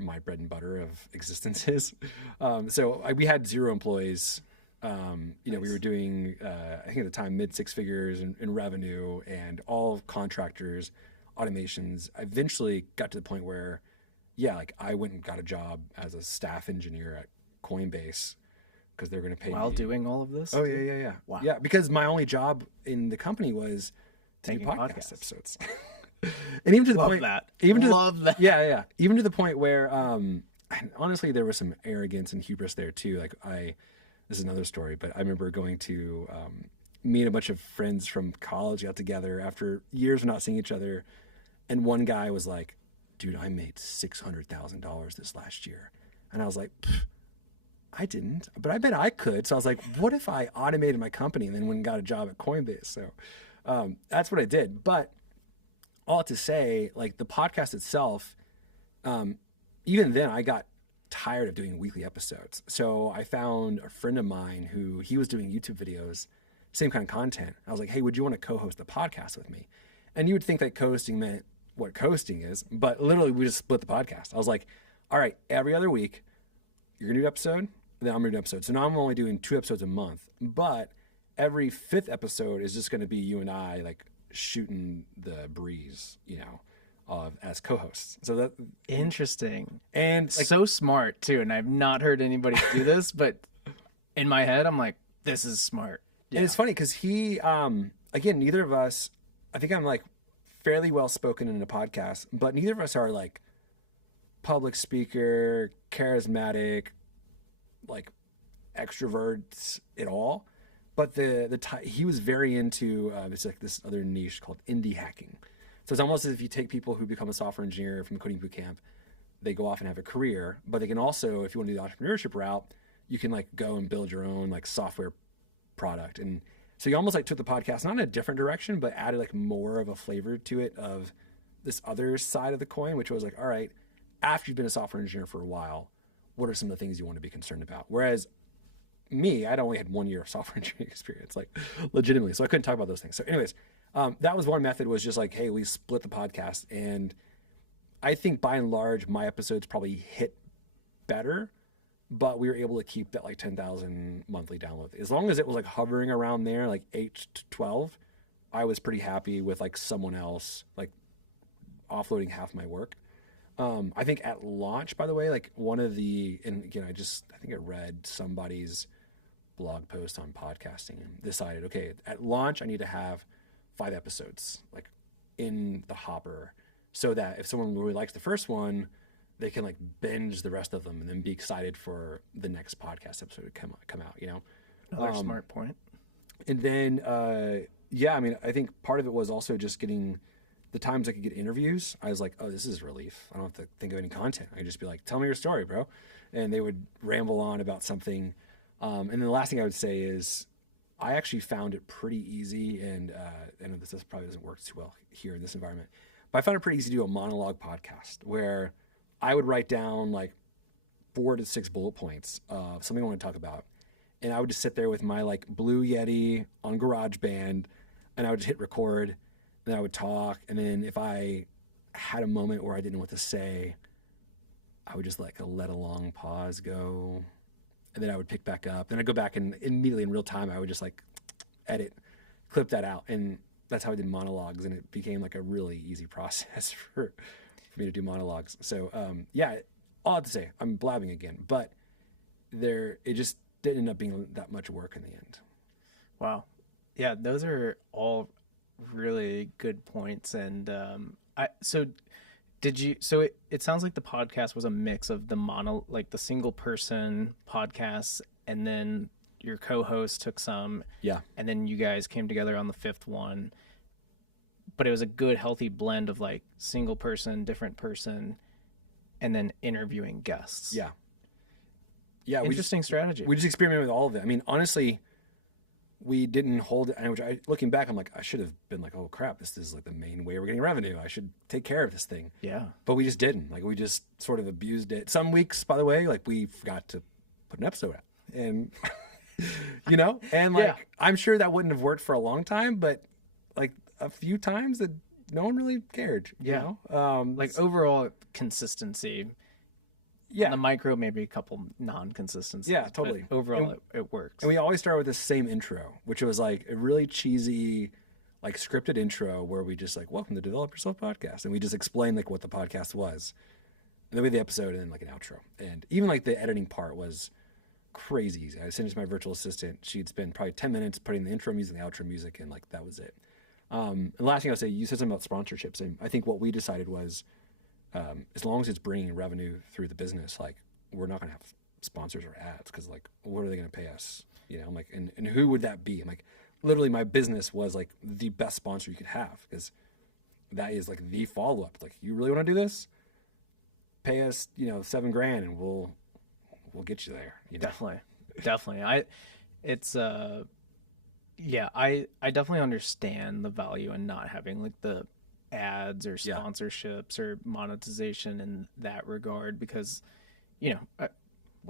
my bread and butter of existence is. We had 0 employees. Nice. We were doing, I think at the time, mid 6 figures in revenue and all contractors, automations. I eventually got to the point where, like I went and got a job as a staff engineer at Coinbase because they're going to pay while me. doing all of this. Oh yeah. Wow. Yeah, because my only job in the company was to Taking do podcast podcasts. episodes. And even to the Love point that. even to Love that. Yeah. Even to the point where honestly there was some arrogance and hubris there too. Like this is another story, but I remember going to meet a bunch of friends from college, got together after years of not seeing each other, and one guy was like, "Dude, I made $600,000 this last year." And I was like, I didn't, but I bet I could. So I was like, what if I automated my company and then went and got a job at Coinbase? So that's what I did. But all to say, like the podcast itself, even then I got tired of doing weekly episodes. So I found a friend of mine who he was doing YouTube videos, same kind of content. I was like, hey, would you want to co-host the podcast with me? And you would think that co-hosting meant what co-hosting is, but literally we just split the podcast. I was like, all right, every other week, you're gonna do an episode, then I'm gonna do an episode. So now I'm only doing 2 episodes a month, but every 5th episode is just gonna be you and I like shooting the breeze, as co-hosts. So that Interesting. and like, So smart too. And I've not heard anybody do this, but in my head, I'm like, this is smart. Yeah. and it's funny because he, again, neither of us, I think I'm like fairly well spoken in a podcast, but neither of us are like public speaker, charismatic, like extroverts at all. But he was very into it's like this other niche called indie hacking. So it's almost as if you take people who become a software engineer from coding boot camp, they go off and have a career, but they can also, if you want to do the entrepreneurship route, you can like go and build your own like software product. And so you almost like took the podcast not in a different direction, but added like more of a flavor to it of this other side of the coin, which was like, all right, after you've been a software engineer for a while, what are some of the things you want to be concerned about? Whereas me, I'd only had 1 year of software engineering experience, like legitimately. So I couldn't talk about those things. So anyways, that was one method, was just like, hey, we split the podcast. And I think by and large, my episodes probably hit better, but we were able to keep that like 10,000 monthly download. As long as it was like hovering around there, like 8 to 12, I was pretty happy with like someone else, like offloading half my work. I think at launch, by the way, like and again, I think I read somebody's blog post on podcasting and decided, okay, at launch, I need to have 5 episodes like in the hopper so that if someone really likes the first one, they can like binge the rest of them and then be excited for the next podcast episode to come out, Another smart point. And then, I think part of it was also just getting the times I could get interviews. I was like, oh, this is relief. I don't have to think of any content. I could just be like, tell me your story, bro. And they would ramble on about something. And then the last thing I would say is I actually found it pretty easy. And I know this probably doesn't work too well here in this environment, but I found it pretty easy to do a monologue podcast where I would write down like 4 to 6 bullet points of something I want to talk about. And I would just sit there with my like Blue Yeti on GarageBand, and I would just hit record, and I would talk. And then if I had a moment where I didn't know what to say, I would just like let a long pause go, and then I would pick back up. Then I'd go back and immediately in real time, I would just like edit, clip that out. And that's how I did monologues. And it became like a really easy process for me to do monologues. So all I have to say, I'm blabbing again, but it just didn't end up being that much work in the end. Wow. Yeah, those are all really good points. And it sounds like the podcast was a mix of the single person podcasts, and then your co-host took some. Yeah. And then you guys came together on the 5th one. But it was a good, healthy blend of like single person, different person, and then interviewing guests. Yeah. Yeah. Interesting strategy. We just experimented with all of it. I mean, honestly, we didn't hold it. And which looking back, I'm like, I should have been like, oh crap, this is like the main way we're getting revenue. I should take care of this thing. Yeah. But we just didn't. Like we just sort of abused it. Some weeks, by the way, like we forgot to put an episode out, and and like I'm sure that wouldn't have worked for a long time, but like a few times that no one really cared. Yeah. Like overall consistency. Yeah. On the micro, maybe a couple non-consistencies. Yeah, totally. Overall, it works. And we always start with the same intro, which was like a really cheesy, like scripted intro where we just like, welcome to Develop Yourself Podcast. And we just explain like what the podcast was. And then we had the episode and then like an outro. And even like the editing part was crazy. I sent it to my virtual assistant. She'd spend probably 10 minutes putting the intro music and the outro music, and like that was it. And the last thing I'll say, you said something about sponsorships. And I think what we decided was, as long as it's bringing revenue through the business, like we're not going to have sponsors or ads, because like what are they going to pay us? I'm like, and who would that be? I'm like, literally my business was like the best sponsor you could have, because that is like the follow-up. Like, you really want to do this? Pay us, $7,000 and we'll get you there. Definitely. I definitely understand the value in not having like the ads or sponsorships or monetization in that regard, because we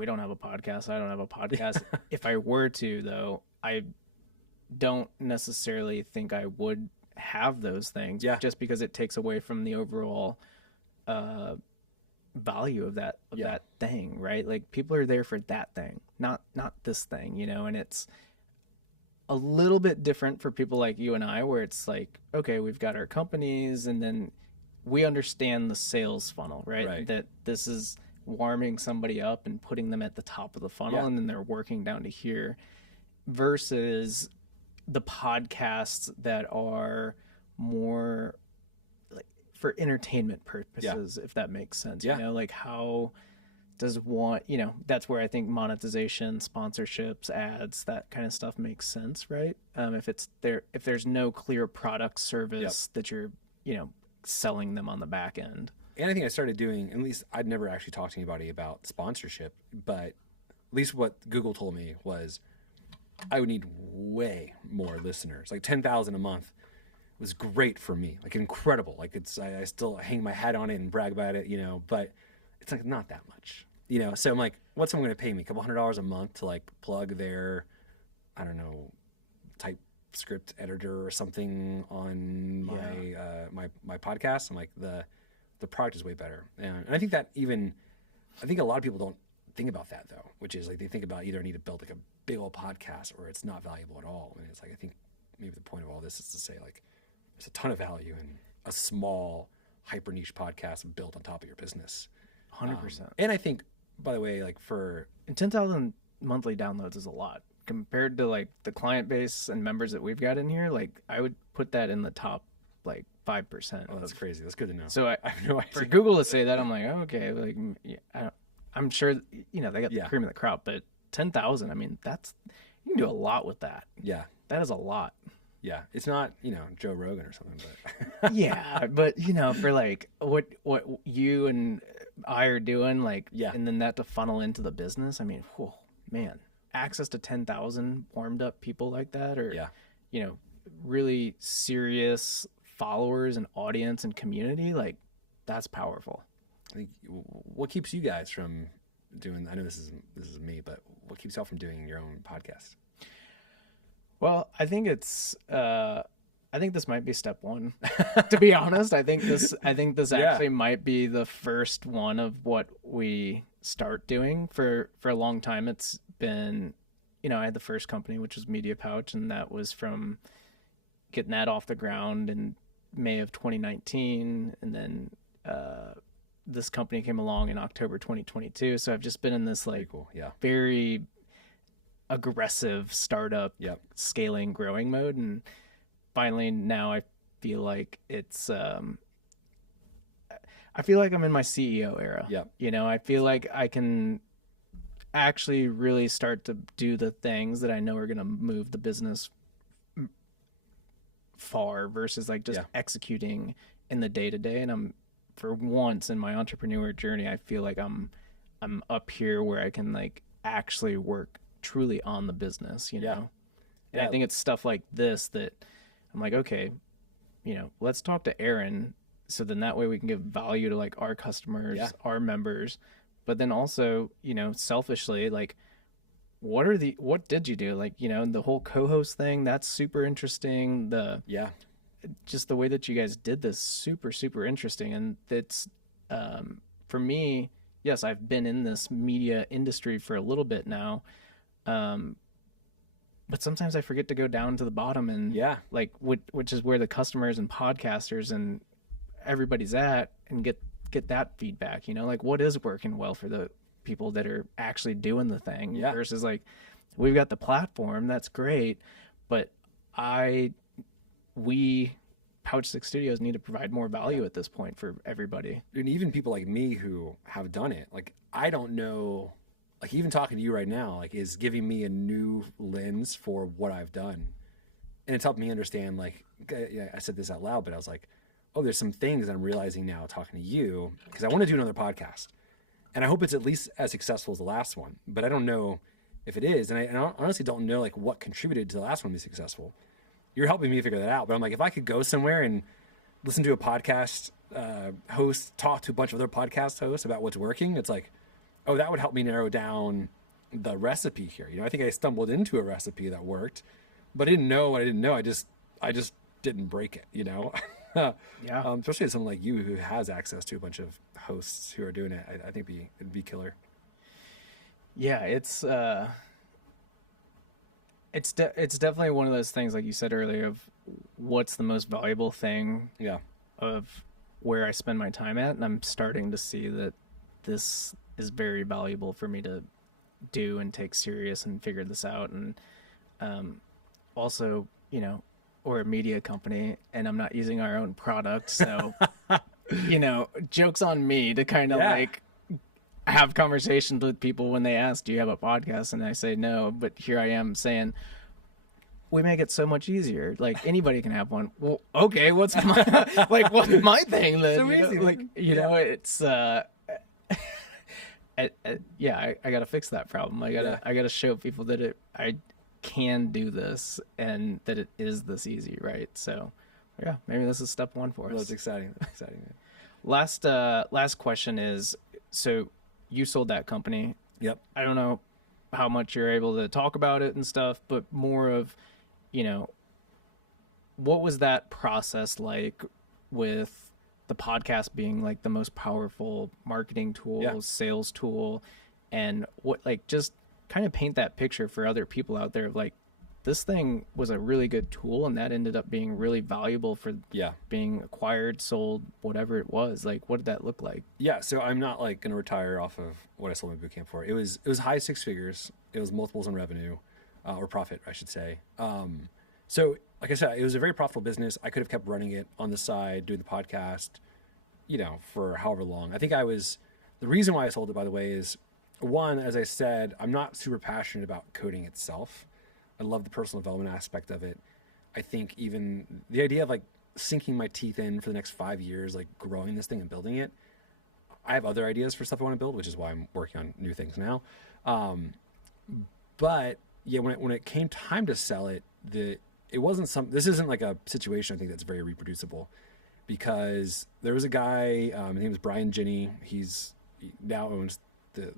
don't have a podcast. I don't have a podcast. If I were to, though, I don't necessarily think I would have those things, just because it takes away from the overall value of that thing, right? Like, people are there for that thing, not this thing, and it's a little bit different for people like you and I, where it's like, okay, we've got our companies, and then we understand the sales funnel, right? That this is warming somebody up and putting them at the top of the funnel, and then they're working down to here, versus the podcasts that are more like for entertainment purposes, if that makes sense. Like, how does one, that's where I think monetization, sponsorships, ads, that kind of stuff makes sense, right? If there's no clear product service that you're, selling them on the back end. And I think I started doing, at least I'd never actually talked to anybody about sponsorship, but at least what Google told me was I would need way more listeners. Like 10,000 a month was great for me, like incredible. Like I still hang my hat on it and brag about it, but it's like not that much. So I'm like, what's someone going to pay me? A couple $100 a month to like plug their, I don't know, TypeScript editor or something on my podcast. I'm like, the product is way better. And I think a lot of people don't think about that, though, which is like they think about either I need to build like a big old podcast or it's not valuable at all. And it's like, I think maybe the point of all this is to say like there's a ton of value in a small hyper niche podcast built on top of your business. 100%. And I think, by the way, like and 10,000 monthly downloads is a lot compared to like the client base and members that we've got in here. Like, I would put that in the top like 5%. Oh, that's crazy. That's good to know. So I have no idea. For Google to say that, I'm like, oh, okay, like I'm sure they got the cream of the crop, but 10,000, I mean, you can do a lot with that. Yeah, that is a lot. Yeah, it's not Joe Rogan or something, but yeah, but for like what you and I are doing, like, and then that to funnel into the business. I mean, whoa, man, access to 10,000 warmed up people like that, or really serious followers and audience and community, like, that's powerful. I think what keeps you guys from doing, I know this is me, but what keeps y'all from doing your own podcast? Well, I think I think this might be step one. To be honest, I think this actually might be the first one of what we start doing. For a long time, it's been, I had the first company, which was Media Pouch, and that was from getting that off the ground in May of 2019, and then this company came along in October 2022. So I've just been in this like very aggressive startup scaling, growing mode, and finally now I feel like it's I feel like I'm in my CEO era. I feel like I can actually really start to do the things that I know are going to move the business far, versus like just executing in the day-to-day. And I'm, for once in my entrepreneur journey, I feel like I'm up here where I can like actually work truly on the business, know? And I think it's stuff like this that I'm like, okay, let's talk to Aaron, so then that way we can give value to like our customers, our members, but then also, selfishly, like what did you do? Like, the whole co-host thing, that's super interesting. Just the way that you guys did this, super, super interesting. And that's, for me, yes, I've been in this media industry for a little bit now. But sometimes I forget to go down to the bottom and like, which is where the customers and podcasters and everybody's at, and get that feedback, like what is working well for the people that are actually doing the thing versus like, we've got the platform, that's great, but we Pouch Six Studios need to provide more value at this point for everybody. And even people like me who have done it, like I don't know, like even talking to you right now, like is giving me a new lens for what I've done. And it's helped me understand, like, I said this out loud, but I was like, oh, there's some things that I'm realizing now talking to you, because I want to do another podcast. And I hope it's at least as successful as the last one, but I don't know if it is. And I honestly don't know like what contributed to the last one to be successful. You're helping me figure that out. But I'm like, if I could go somewhere and listen to a podcast host talk to a bunch of other podcast hosts about what's working, it's like, oh, that would help me narrow down the recipe here. I think I stumbled into a recipe that worked, but I didn't know what I didn't know. I just didn't break it, Especially someone like you who has access to a bunch of hosts who are doing it. I think it'd be killer. Yeah, it's definitely one of those things, like you said earlier, of what's the most valuable thing of where I spend my time at. And I'm starting to see that this is very valuable for me to do and take serious and figure this out. And also, we're a media company and I'm not using our own product. So, joke's on me to kind of like have conversations with people when they ask, do you have a podcast? And I say no, but here I am saying, we make it so much easier. Like anybody can have one. Well, okay, what's my thing then? So easy. It's I gotta fix that problem. I gotta show people that I can do this and that it is this easy, right? So yeah, maybe this is step one for us. Well, that's exciting. Man. Last question is, so you sold that company. Yep. I don't know how much you're able to talk about it and stuff, but more of, what was that process like with the podcast being like the most powerful marketing tool, sales tool, and what, like, just kind of paint that picture for other people out there of like, this thing was a really good tool and that ended up being really valuable for being acquired, sold, whatever it was. Like, what did that look like? Yeah. So I'm not like going to retire off of what I sold my boot camp for. It was high six figures. It was multiples in revenue or profit, I should say. So like I said, it was a very profitable business. I could have kept running it on the side, doing the podcast, for however long. I think the reason why I sold it, by the way, is one, as I said, I'm not super passionate about coding itself. I love the personal development aspect of it. I think even the idea of like sinking my teeth in for the next 5 years, like growing this thing and building it. I have other ideas for stuff I want to build, which is why I'm working on new things now. But yeah, when it came time to sell it, it wasn't this isn't like a situation I think that's very reproducible, because there was a guy, his name was Brian Jinney. He now owns the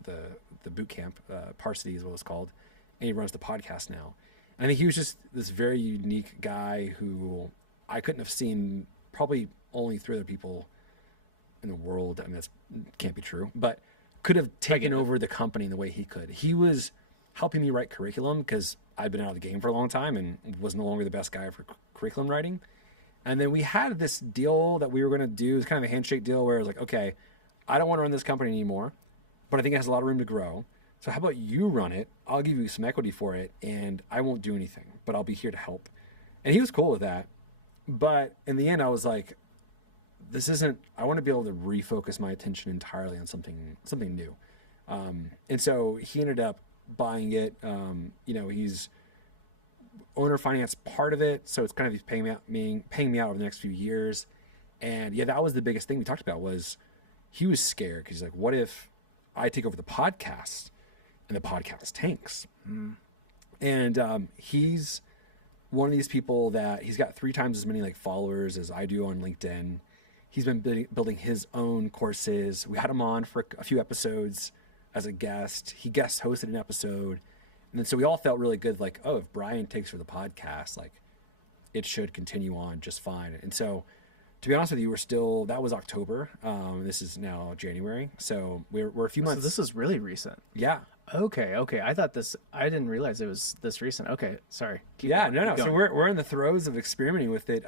boot camp, Parsity is what it's called, and he runs the podcast now. And I think he was just this very unique guy who I couldn't have seen, probably only 3 other people in the world. I mean, that can't be true, but could have taken over the company in the way he could. He was helping me write curriculum because I'd been out of the game for a long time and was no longer the best guy for curriculum writing. And then we had this deal that we were going to do. It was kind of a handshake deal where it was like, okay, I don't want to run this company anymore, but I think it has a lot of room to grow. So how about you run it? I'll give you some equity for it and I won't do anything, but I'll be here to help. And he was cool with that. But in the end, I was like, I want to be able to refocus my attention entirely on something new. And so he ended up buying it. He's owner finance part of it. So it's kind of he's paying me out over the next few years. And yeah, that was the biggest thing we talked about was he was scared because he's like, what if I take over the podcast and the podcast tanks? And he's one of these people that he's got 3 times as many like followers as I do on LinkedIn. He's been building his own courses. We had him on for a few episodes as a guest. He guest hosted an episode. And then so we all felt really good, like, oh, if Brian takes for the podcast, like it should continue on just fine. And so to be honest with you, that was October. This is now January. So we're a few months. So this is really recent. Yeah. Okay. I didn't realize it was this recent. Okay. Sorry. Keep going. So we're in the throes of experimenting with it.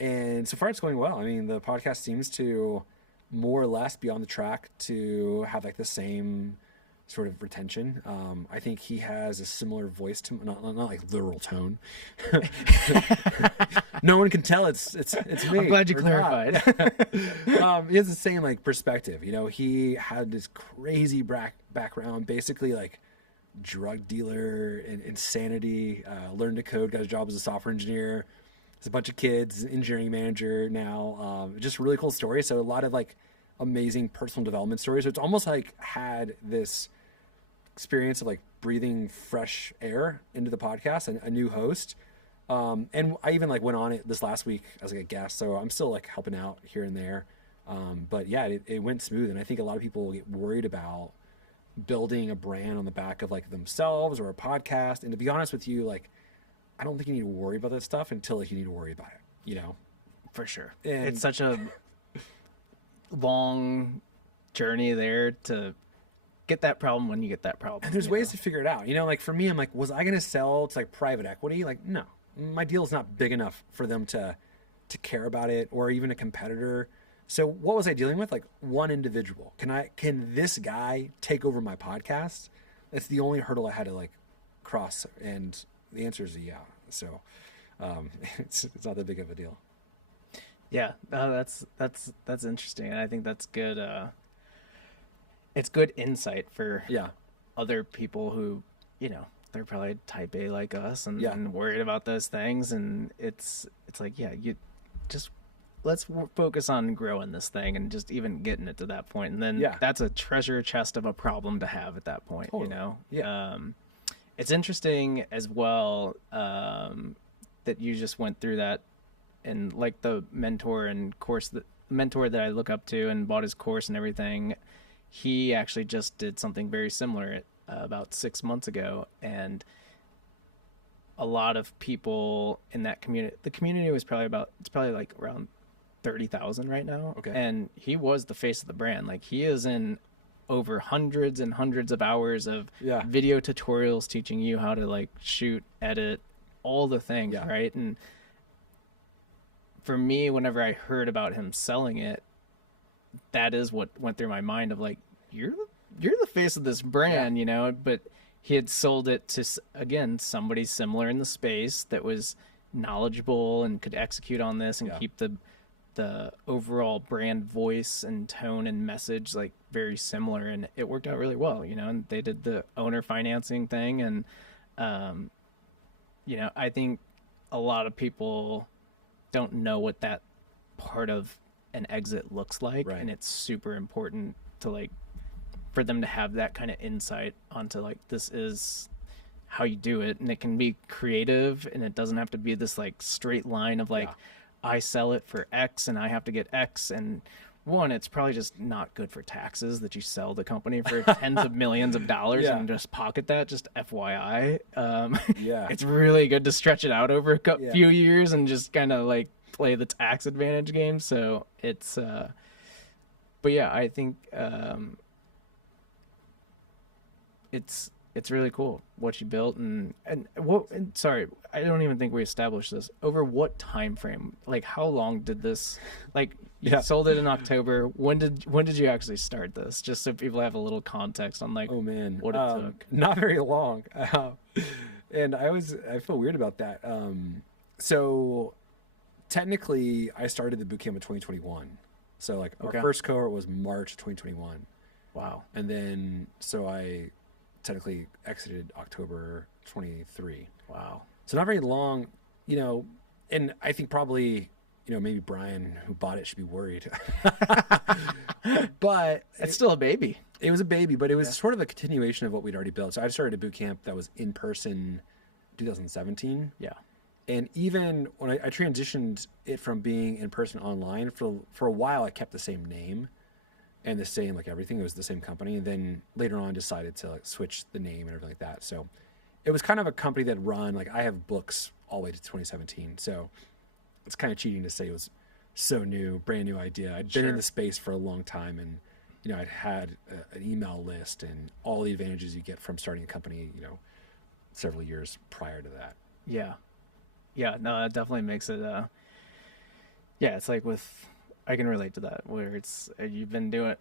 And so far it's going well. I mean, the podcast seems to more or less be on the track to have like the same sort of retention. I think he has a similar voice to not like literal tone. No one can tell it's me. I'm glad you clarified. He has the same like perspective. You know, he had this crazy background, basically like drug dealer and insanity, learned to code, got a job as a software engineer. There's a bunch of kids, engineering manager now. Just really cool story. So a lot of like amazing personal development stories. So it's almost like had this experience of like breathing fresh air into the podcast and a new host. And I even like went on it this last week as like a guest. So I'm still like helping out here and there. But yeah, it went smooth. And I think a lot of people get worried about building a brand on the back of like themselves or a podcast. And to be honest with you, like, I don't think you need to worry about that stuff until like you need to worry about it, you know? For sure. And it's such a long journey there to get that problem when you get that problem. And there's ways to figure it out. You know, like for me, I'm like, was I going to sell to like private equity? Like, no, my deal is not big enough for them to care about it, or even a competitor. So what was I dealing with? Like one individual. Can this guy take over my podcast? That's the only hurdle I had to like cross. And the answer is yeah. So it's not that big of a deal. Yeah, that's interesting, and I think that's good. It's good insight for other people who, you know, they're probably type A like us and worried about those things, and it's like, yeah, you just let's focus on growing this thing and just even getting it to that point, and then that's a treasure chest of a problem to have at that point. Totally. You know. Yeah. It's interesting as well that you just went through that, and like the mentor that I look up to and bought his course and everything, he actually just did something very similar about 6 months ago, and a lot of people in that community, the community was probably like around 30,000 right now. Okay. And he was the face of the brand. Like he is in over hundreds and hundreds of hours of video tutorials teaching you how to like shoot, edit, all the things, right? And for me, whenever I heard about him selling it, that is what went through my mind of like, you're the face of this brand, you know? But he had sold it to, again, somebody similar in the space that was knowledgeable and could execute on this and keep the overall brand voice and tone and message like very similar, and it worked out really well, you know. And they did the owner financing thing, and you know, I think a lot of people don't know what that part of an exit looks like, right. And it's super important to like for them to have that kind of insight onto like, this is how you do it, and it can be creative, and it doesn't have to be this like straight line of like I sell it for X and I have to get X. And one, it's probably just not good for taxes that you sell the company for tens of millions of dollars and just pocket that, just FYI. It's really good to stretch it out over a few years and just kind of like play the tax advantage game. So it's, but yeah, I think it's really cool what you built, and sorry, I don't even think we established this. Over what time frame? Like, how long did this? Like, you sold it in October. When did you actually start this? Just so people have a little context on like, what it took. Not very long, and I feel weird about that. So technically, I started the bootcamp in 2021. So like our first cohort was March 2021. Wow. And then so I technically exited October 23. Wow. So not very long, you know, and I think probably, you know, maybe Brian who bought it should be worried. But it's still a baby. It was a baby, but it was sort of a continuation of what we'd already built. So I started a boot camp that was in person 2017. Yeah. And even when I transitioned it from being in person online, for a while, I kept the same name and the same, like everything. It was the same company. And then later on decided to like switch the name and everything like that. So it was kind of a company that run, like I have books all the way to 2017. So it's kind of cheating to say it was so new, brand new idea. I'd been in the space for a long time, and I'd had an email list and all the advantages you get from starting a company, several years prior to that. Yeah. Yeah, no, that definitely makes it it's like I can relate to that, where it's you've been doing it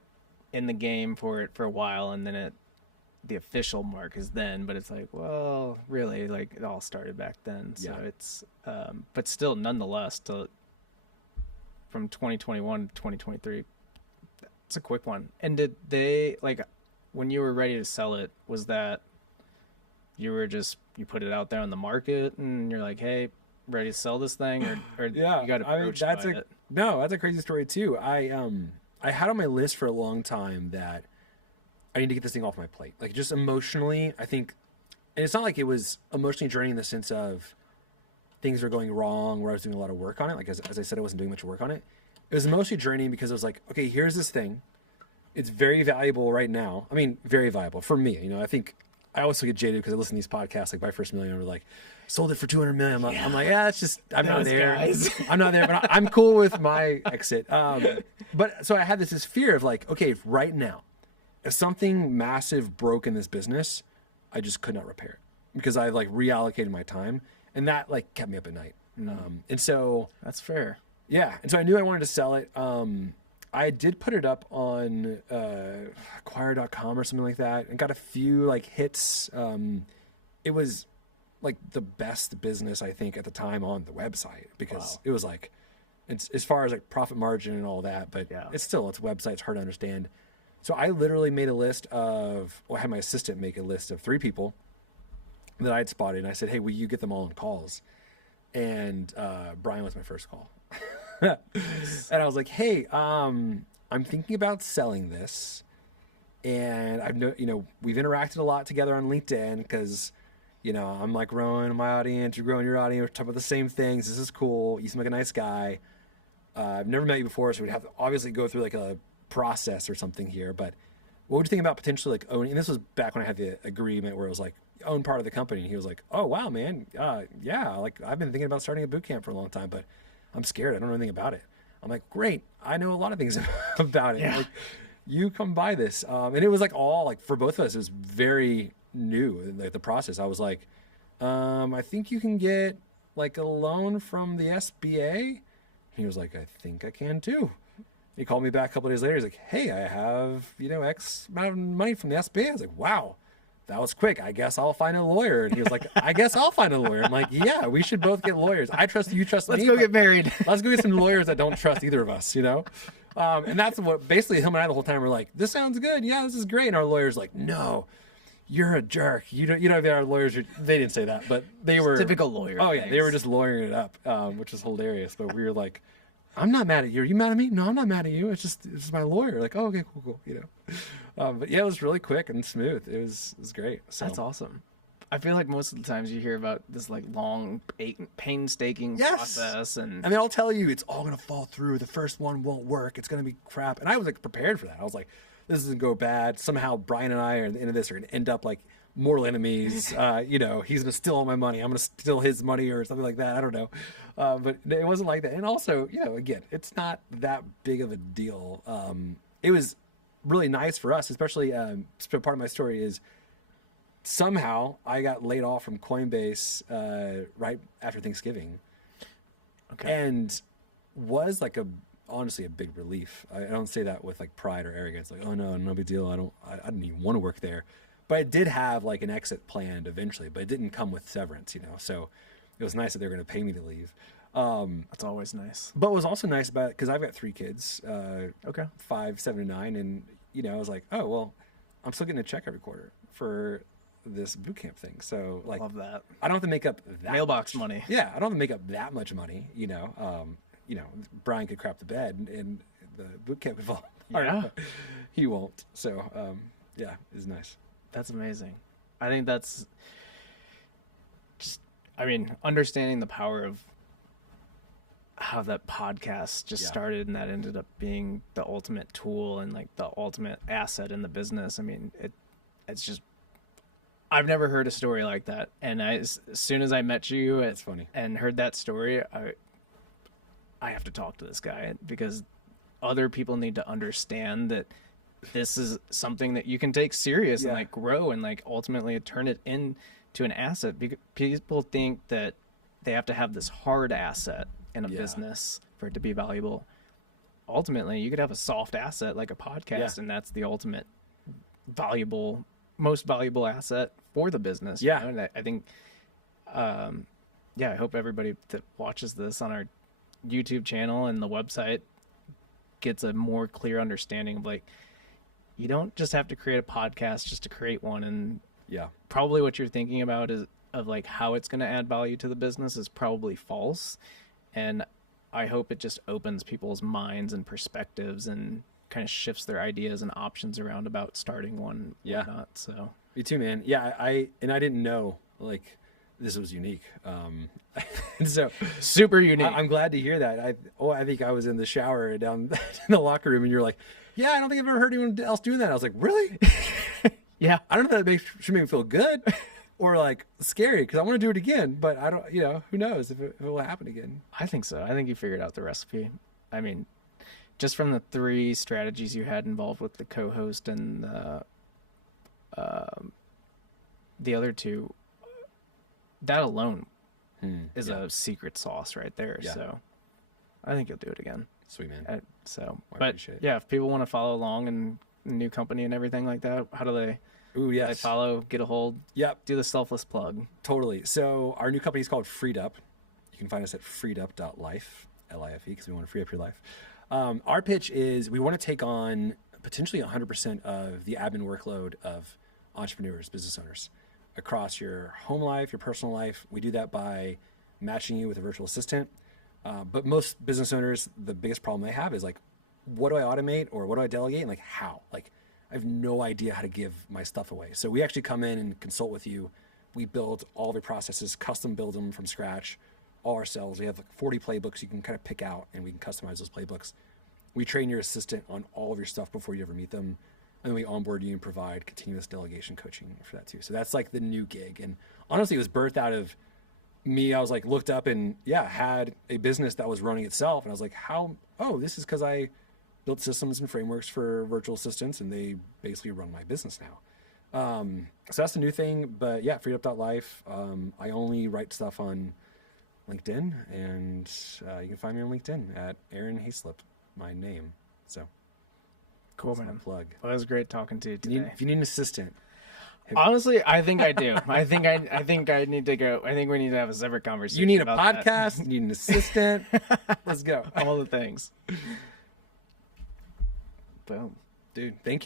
in the game for a while, and then the official mark is then, but it's like, well, really, like it all started back then. So it's but still, nonetheless, from 2021 to 2023, it's a quick one. And did they, like, when you were ready to sell it, was that you put it out there on the market and you're like, hey, ready to sell this thing, or Yeah, you got approached by it? No, that's a crazy story too. I had on my list for a long time that I need to get this thing off my plate. Like, just emotionally, I think, and it's not like it was emotionally draining in the sense of things were going wrong where I was doing a lot of work on it. Like, as I said, I wasn't doing much work on it. It was emotionally draining because it was like, okay, here's this thing. It's very valuable right now. I mean, very valuable for me. I think I also get jaded because I listen to these podcasts, like My First Million, we're like, sold it for 200 million. I'm like, it's just, I'm not there. I'm not there, but I'm cool with my exit. But so I had this fear of like, okay, right now, if something massive broke in this business, I just could not repair it because I've like reallocated my time, and that like kept me up at night. And so That's fair. Yeah. And so I knew I wanted to sell it. I did put it up on acquire.com or something like that and got a few like hits. It was like the best business, I think, at the time on the website because it was like, it's as far as like profit margin and all that, but it's a website. It's hard to understand. So I literally made a list I had my assistant make a list of 3 people that I'd spotted. And I said, hey, will you get them all on calls? And Brian was my first call. Nice. And I was like, hey, I'm thinking about selling this. And we've interacted a lot together on LinkedIn because, I'm like growing my audience, you're growing your audience, we're talking about the same things. This is cool. You seem like a nice guy. I've never met you before, so we'd have to obviously go through like a process or something here. But what would you think about potentially like owning? And this was back when I had the agreement where it was like own part of the company. And he was like, oh wow, man, yeah, like I've been thinking about starting a boot camp for a long time, but I'm scared. I don't know anything about it. I'm like, great, I know a lot of things about it. Yeah. Like, you come buy this, and it was like all like for both of us, it was very new. Like the process, I was like, I think you can get like a loan from the SBA. He was like, I think I can too. He called me back a couple of days later. He's like, hey, I have, X amount of money from the SBA. I was like, wow, that was quick. I guess I'll find a lawyer. And he was like, I guess I'll find a lawyer. I'm like, yeah, we should both get lawyers. I trust you, trust me. Let's go get married. Let's go get some lawyers that don't trust either of us, And that's what basically him and I the whole time were like, this sounds good. Yeah, this is great. And our lawyer's like, no, you're a jerk. You don't our lawyers. They didn't say that, but they were typical lawyer. Oh yeah, they were just lawyering it up, which is hilarious. But we were like, I'm not mad at you. Are you mad at me? No, I'm not mad at you. It's just my lawyer. Like, oh, okay, cool. But yeah, it was really quick and smooth. It was great. So. That's awesome. I feel like most of the times you hear about this like long, painstaking process, and I'll tell you, it's all gonna fall through. The first one won't work. It's gonna be crap. And I was like prepared for that. I was like, this isn't go bad. Somehow Brian and I are at the end of this are gonna end up like mortal enemies. He's gonna steal all my money. I'm gonna steal his money or something like that. I don't know. But it wasn't like that. And also, again, it's not that big of a deal. It was really nice for us, especially part of my story is somehow I got laid off from Coinbase right after Thanksgiving. Okay. And was like honestly a big relief. I don't say that with like pride or arrogance, like, oh no big deal. I didn't even want to work there. But I did have like an exit planned eventually, but it didn't come with severance, So it was nice that they were going to pay me to leave. That's always nice. But what was also nice about it, because I've got 3 kids, okay, 5, 7, and 9, and I was like, oh well, I'm still getting a check every quarter for this boot camp thing. So like, love that. I don't have to make up that mailbox much money. Yeah, I don't have to make up that much money. Brian could crap the bed and the boot camp would fall apart. Yeah. He won't. So yeah, it's nice. That's amazing. I think that's just I mean, understanding the power of how that podcast just started and that ended up being the ultimate tool and like the ultimate asset in the business. I mean, it's just, I've never heard a story like that. And as soon as I met you That's funny. and heard that story, I have to talk to this guy because other people need to understand that this is something that you can take serious and like grow and like ultimately turn it into an asset. Because people think that they have to have this hard asset in a business for it to be valuable. Ultimately, you could have a soft asset like a podcast, and that's the ultimate most valuable asset for the business. Yeah. You know? And I think, I hope everybody that watches this on our YouTube channel and the website gets a more clear understanding of like, you don't just have to create a podcast just to create one. And probably what you're thinking about is of like how it's going to add value to the business is probably false. And I hope it just opens people's minds and perspectives and kind of shifts their ideas and options around about starting one. Yeah. Whatnot, so Me too, man. Yeah. I didn't know like this was unique. So super unique. I'm glad to hear that. I think I was in the shower down in the locker room and you're like, yeah, I don't think I've ever heard anyone else doing that. I was like, really? Yeah. I don't know if that should make me feel good or like scary because I want to do it again, but I don't, who knows if it will happen again. I think so. I think you figured out the recipe. I mean, just from the 3 strategies you had involved with the co-host and the other 2, that alone is a secret sauce right there. Yeah. So I think you'll do it again. Sweet, man. If people want to follow along and new company and everything like that, how do they? Ooh, yes. They follow, get a hold. Yep. Do the selfless plug. Totally. So our new company is called Freed Up. You can find us at freedup.life, L-I-F-E, because we want to free up your life. Our pitch is we want to take on potentially 100% of the admin workload of entrepreneurs, business owners across your home life, your personal life. We do that by matching you with a virtual assistant. But most business owners, the biggest problem they have is like, what do I automate or what do I delegate? And like, how? Like, I have no idea how to give my stuff away. So we actually come in and consult with you. We build all of your processes, custom build them from scratch, all ourselves. We have like 40 playbooks you can kind of pick out and we can customize those playbooks. We train your assistant on all of your stuff before you ever meet them. And then we onboard you and provide continuous delegation coaching for that too. So that's like the new gig. And honestly, it was birthed out of me. I was like, looked up and had a business that was running itself. And I was like, this is because I built systems and frameworks for virtual assistants and they basically run my business now. So that's the new thing, but freedup.life. I only write stuff on LinkedIn and you can find me on LinkedIn at Aaron Hayslip, my name. So cool, man. Plug. Well, it was great talking to you today. If you need an assistant. Honestly, I think I do. I think I need to go. I think we need to have a separate conversation. You need a podcast, you need an assistant. Let's go. All the things. Boom. Dude, thank you.